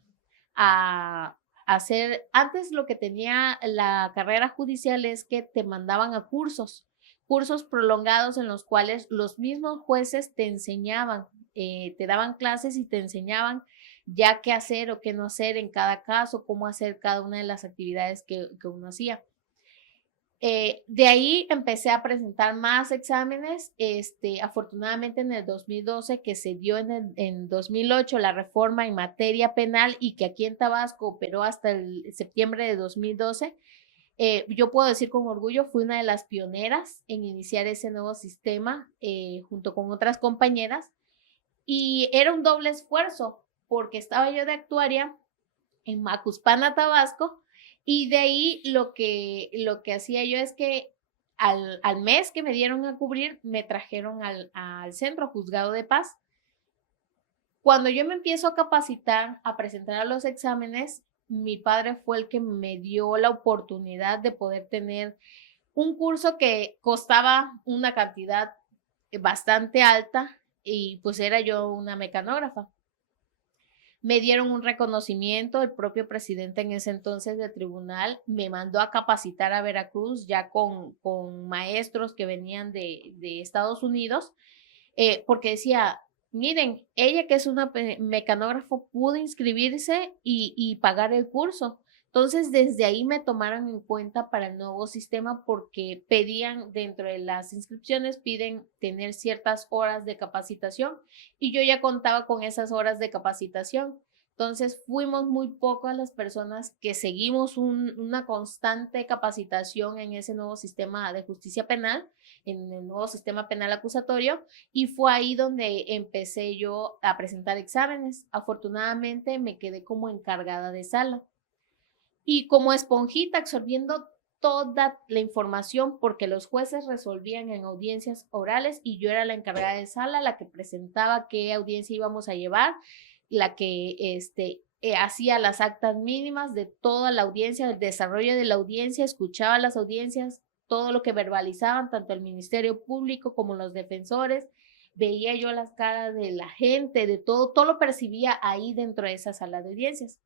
hacer, antes lo que tenía la carrera judicial es que te mandaban a cursos prolongados en los cuales los mismos jueces te enseñaban, te daban clases y te enseñaban ya qué hacer o qué no hacer en cada caso, cómo hacer cada una de las actividades que uno hacía. De ahí empecé a presentar más exámenes. Afortunadamente en el 2012, que se dio en 2008 la reforma en materia penal y que aquí en Tabasco operó hasta el septiembre de 2012, yo puedo decir con orgullo, fui una de las pioneras en iniciar ese nuevo sistema junto con otras compañeras y era un doble esfuerzo porque estaba yo de actuaria en Macuspana, Tabasco, y de ahí lo que hacía yo es que al mes que me dieron a cubrir, me trajeron al centro juzgado de paz. Cuando yo me empiezo a capacitar, a presentar a los exámenes, mi padre fue el que me dio la oportunidad de poder tener un curso que costaba una cantidad bastante alta y pues era yo una mecanógrafa. Me dieron un reconocimiento, el propio presidente en ese entonces del tribunal me mandó a capacitar a Veracruz ya con maestros que venían de Estados Unidos, porque decía, miren, ella que es una mecanógrafo pudo inscribirse y pagar el curso. Entonces, desde ahí me tomaron en cuenta para el nuevo sistema porque pedían, dentro de las inscripciones, piden tener ciertas horas de capacitación y yo ya contaba con esas horas de capacitación. Entonces, fuimos muy pocas las personas que seguimos una constante capacitación en ese nuevo sistema de justicia penal, en el nuevo sistema penal acusatorio, y fue ahí donde empecé yo a presentar exámenes. Afortunadamente, me quedé como encargada de sala y como esponjita absorbiendo toda la información porque los jueces resolvían en audiencias orales y yo era la encargada de sala, la que presentaba qué audiencia íbamos a llevar, la que hacía las actas mínimas de toda la audiencia, el desarrollo de la audiencia, escuchaba las audiencias, todo lo que verbalizaban tanto el Ministerio Público como los defensores, veía yo las caras de la gente, de todo lo percibía ahí dentro de esa sala de audiencias.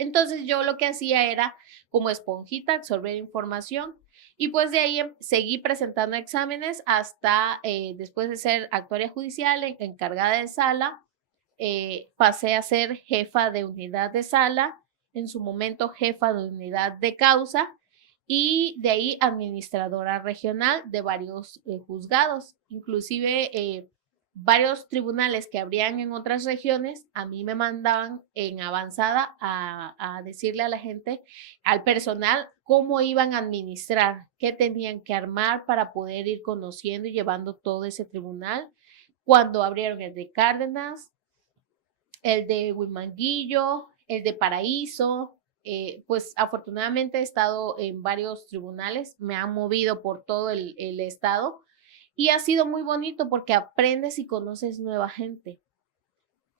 Entonces yo lo que hacía era como esponjita absorber información y pues de ahí seguí presentando exámenes hasta después de ser actuaria judicial, encargada de sala, pasé a ser jefa de unidad de sala, en su momento jefa de unidad de causa y de ahí administradora regional de varios juzgados, inclusive varios tribunales que habrían en otras regiones, a mí me mandaban en avanzada a decirle a la gente, al personal, cómo iban a administrar, qué tenían que armar para poder ir conociendo y llevando todo ese tribunal. Cuando abrieron el de Cárdenas, el de Huimanguillo, el de Paraíso, pues afortunadamente he estado en varios tribunales, me han movido por todo el estado y ha sido muy bonito porque aprendes y conoces nueva gente.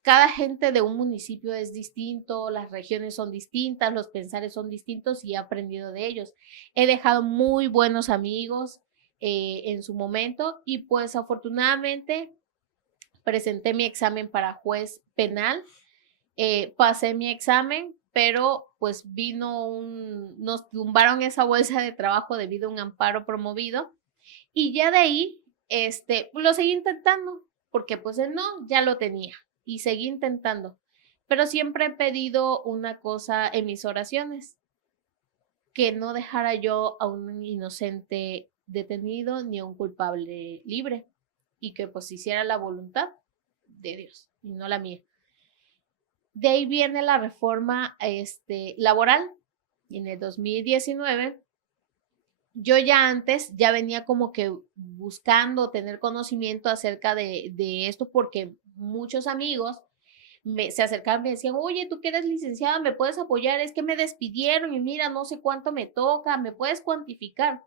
Cada gente de un municipio es distinto, las regiones son distintas, los pensares son distintos y he aprendido de ellos. He dejado muy buenos amigos en su momento y pues afortunadamente presenté mi examen para juez penal, pasé mi examen, pero pues nos tumbaron esa bolsa de trabajo debido a un amparo promovido y ya de ahí lo seguí intentando. porque pues el no ya lo tenía y seguí intentando. Pero siempre he pedido una cosa en mis oraciones, que no dejara yo a un inocente detenido ni a un culpable libre y que pues hiciera la voluntad de Dios y no la mía. De ahí viene la reforma laboral. Y en el 2019 yo ya antes ya venía como que buscando tener conocimiento acerca de esto porque muchos amigos se acercaban y me decían, oye, tú que eres licenciada, ¿me puedes apoyar? Es que me despidieron y mira, no sé cuánto me toca, ¿me puedes cuantificar?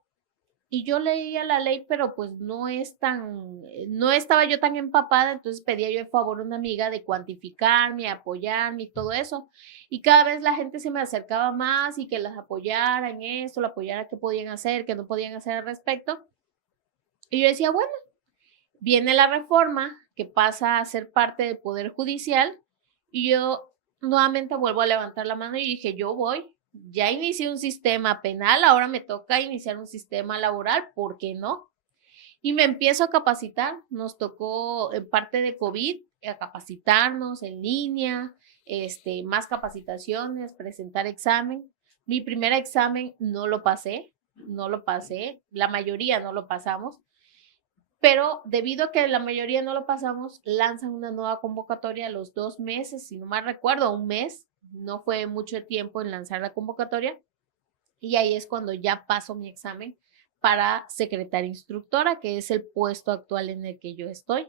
Y yo leía la ley, pero pues no estaba yo tan empapada, entonces pedía yo el favor a una amiga de cuantificarme, apoyarme y todo eso. Y cada vez la gente se me acercaba más y que las apoyara en esto, la apoyara qué podían hacer, qué no podían hacer al respecto. Y yo decía, bueno, viene la reforma que pasa a ser parte del Poder Judicial y yo nuevamente vuelvo a levantar la mano y dije, yo voy, ya inicié un sistema penal, ahora me toca iniciar un sistema laboral, ¿por qué no? Y me empiezo a capacitar, nos tocó en parte de COVID a capacitarnos en línea, más capacitaciones, presentar examen. Mi primer examen no lo pasé, la mayoría no lo pasamos, pero debido a que la mayoría no lo pasamos, lanzan una nueva convocatoria a los 2 meses, si no mal recuerdo, un mes, no fue mucho tiempo en lanzar la convocatoria, y ahí es cuando ya paso mi examen para secretaria instructora, que es el puesto actual en el que yo estoy.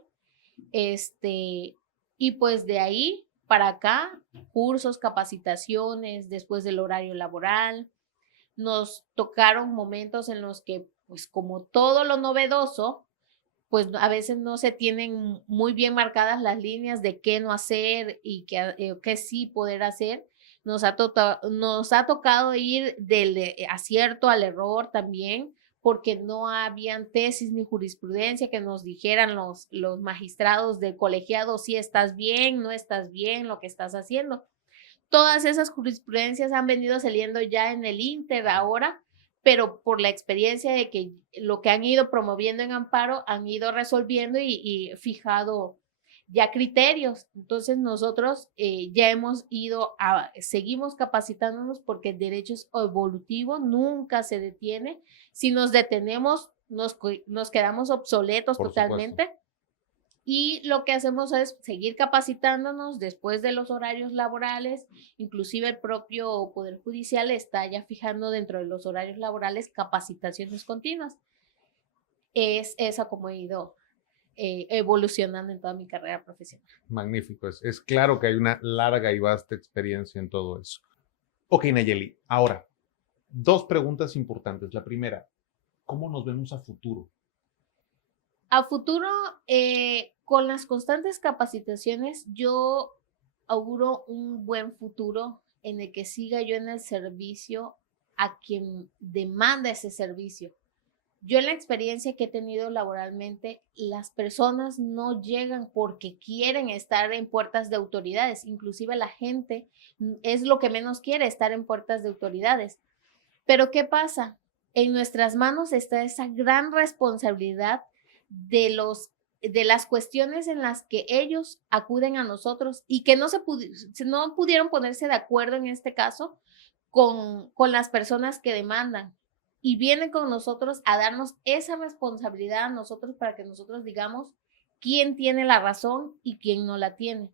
Y pues de ahí para acá, cursos, capacitaciones, después del horario laboral, nos tocaron momentos en los que, pues como todo lo novedoso, pues a veces no se tienen muy bien marcadas las líneas de qué no hacer y qué sí poder hacer. Nos ha tocado ir del acierto al error también, porque no habían tesis ni jurisprudencia que nos dijeran los magistrados del colegiado si estás bien, no estás bien, lo que estás haciendo. Todas esas jurisprudencias han venido saliendo ya en el Inter ahora, pero por la experiencia de que lo que han ido promoviendo en amparo han ido resolviendo y fijado ya criterios. Entonces nosotros ya seguimos capacitándonos porque el derecho es evolutivo, nunca se detiene. Si nos detenemos, nos quedamos obsoletos Por supuesto. totalmente. Y lo que hacemos es seguir capacitándonos después de los horarios laborales, inclusive el propio Poder Judicial está ya fijando dentro de los horarios laborales capacitaciones continuas. Es esa como he ido evolucionando en toda mi carrera profesional. Magnífico. Es claro que hay una larga y vasta experiencia en todo eso. Ok, Nayeli, ahora, 2 preguntas importantes. La primera, ¿cómo nos vemos a futuro? A futuro, con las constantes capacitaciones, yo auguro un buen futuro en el que siga yo en el servicio a quien demanda ese servicio. Yo en la experiencia que he tenido laboralmente, las personas no llegan porque quieren estar en puertas de autoridades, inclusive la gente es lo que menos quiere, estar en puertas de autoridades. Pero ¿qué pasa? En nuestras manos está esa gran responsabilidad de las cuestiones en las que ellos acuden a nosotros y que no pudieron ponerse de acuerdo en este caso con las personas que demandan y vienen con nosotros a darnos esa responsabilidad a nosotros para que nosotros digamos quién tiene la razón y quién no la tiene.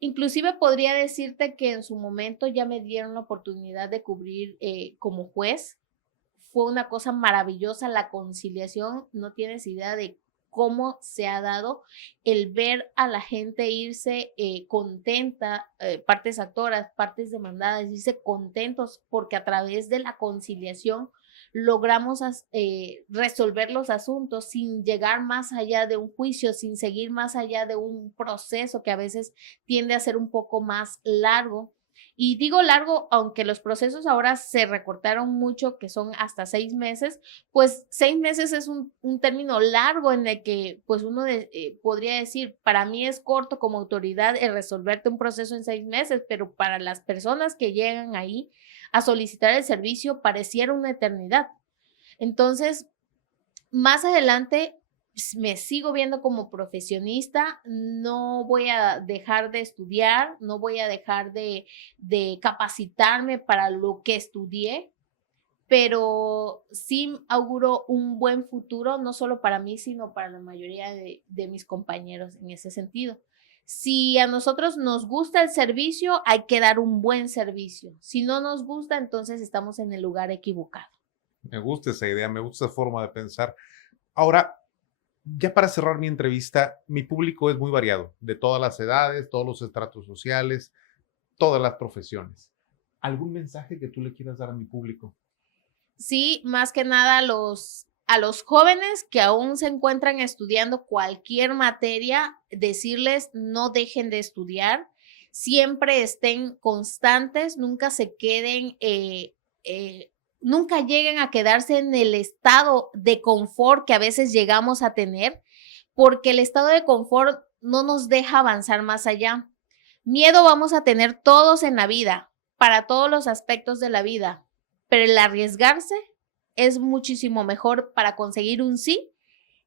Inclusive podría decirte que en su momento ya me dieron la oportunidad de cubrir como juez. Fue una cosa maravillosa la conciliación, no tienes idea de cómo se ha dado el ver a la gente irse contenta, partes actoras, partes demandadas, irse contentos porque a través de la conciliación logramos resolver los asuntos sin llegar más allá de un juicio, sin seguir más allá de un proceso que a veces tiende a ser un poco más largo. Y digo largo, aunque los procesos ahora se recortaron mucho, que son hasta 6 meses, pues 6 meses es un término largo en el que pues uno podría decir, para mí es corto como autoridad el resolverte un proceso en 6 meses, pero para las personas que llegan ahí a solicitar el servicio pareciera una eternidad. Entonces, más adelante me sigo viendo como profesionista, no voy a dejar de estudiar, no voy a dejar de capacitarme para lo que estudié, pero sí auguro un buen futuro, no solo para mí, sino para la mayoría de mis compañeros en ese sentido. Si a nosotros nos gusta el servicio, hay que dar un buen servicio. Si no nos gusta, entonces estamos en el lugar equivocado. Me gusta esa idea, me gusta esa forma de pensar. Ahora, ya para cerrar mi entrevista, mi público es muy variado, de todas las edades, todos los estratos sociales, todas las profesiones. ¿Algún mensaje que tú le quieras dar a mi público? Sí, más que nada a los jóvenes que aún se encuentran estudiando cualquier materia, decirles no dejen de estudiar, siempre estén constantes, nunca se queden, nunca lleguen a quedarse en el estado de confort que a veces llegamos a tener, porque el estado de confort no nos deja avanzar más allá. Miedo vamos a tener todos en la vida, para todos los aspectos de la vida, pero el arriesgarse es muchísimo mejor para conseguir un sí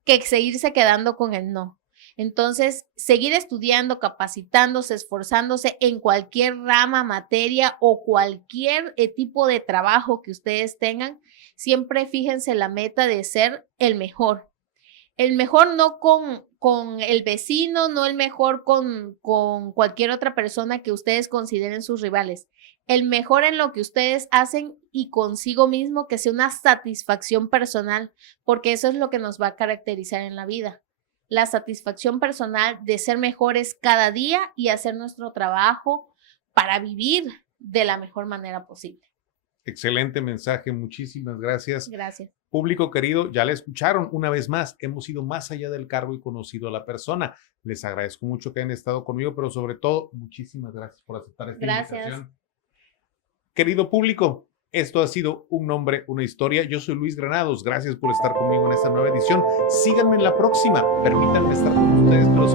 que seguirse quedando con el no. Entonces, seguir estudiando, capacitándose, esforzándose en cualquier rama, materia o cualquier tipo de trabajo que ustedes tengan, siempre fíjense la meta de ser el mejor. El mejor no con el vecino, no el mejor con cualquier otra persona que ustedes consideren sus rivales. El mejor en lo que ustedes hacen y consigo mismo, que sea una satisfacción personal, porque eso es lo que nos va a caracterizar en la vida. La satisfacción personal de ser mejores cada día y hacer nuestro trabajo para vivir de la mejor manera posible. Excelente mensaje, muchísimas gracias. Gracias. Público querido, ya la escucharon una vez más, hemos ido más allá del cargo y conocido a la persona. Les agradezco mucho que hayan estado conmigo, pero sobre todo, muchísimas gracias por aceptar esta invitación. Querido público, esto ha sido Un Nombre, una Historia. Yo soy Luis Granados, gracias por estar conmigo en esta nueva edición. Síganme en la próxima, permítanme estar con ustedes, pero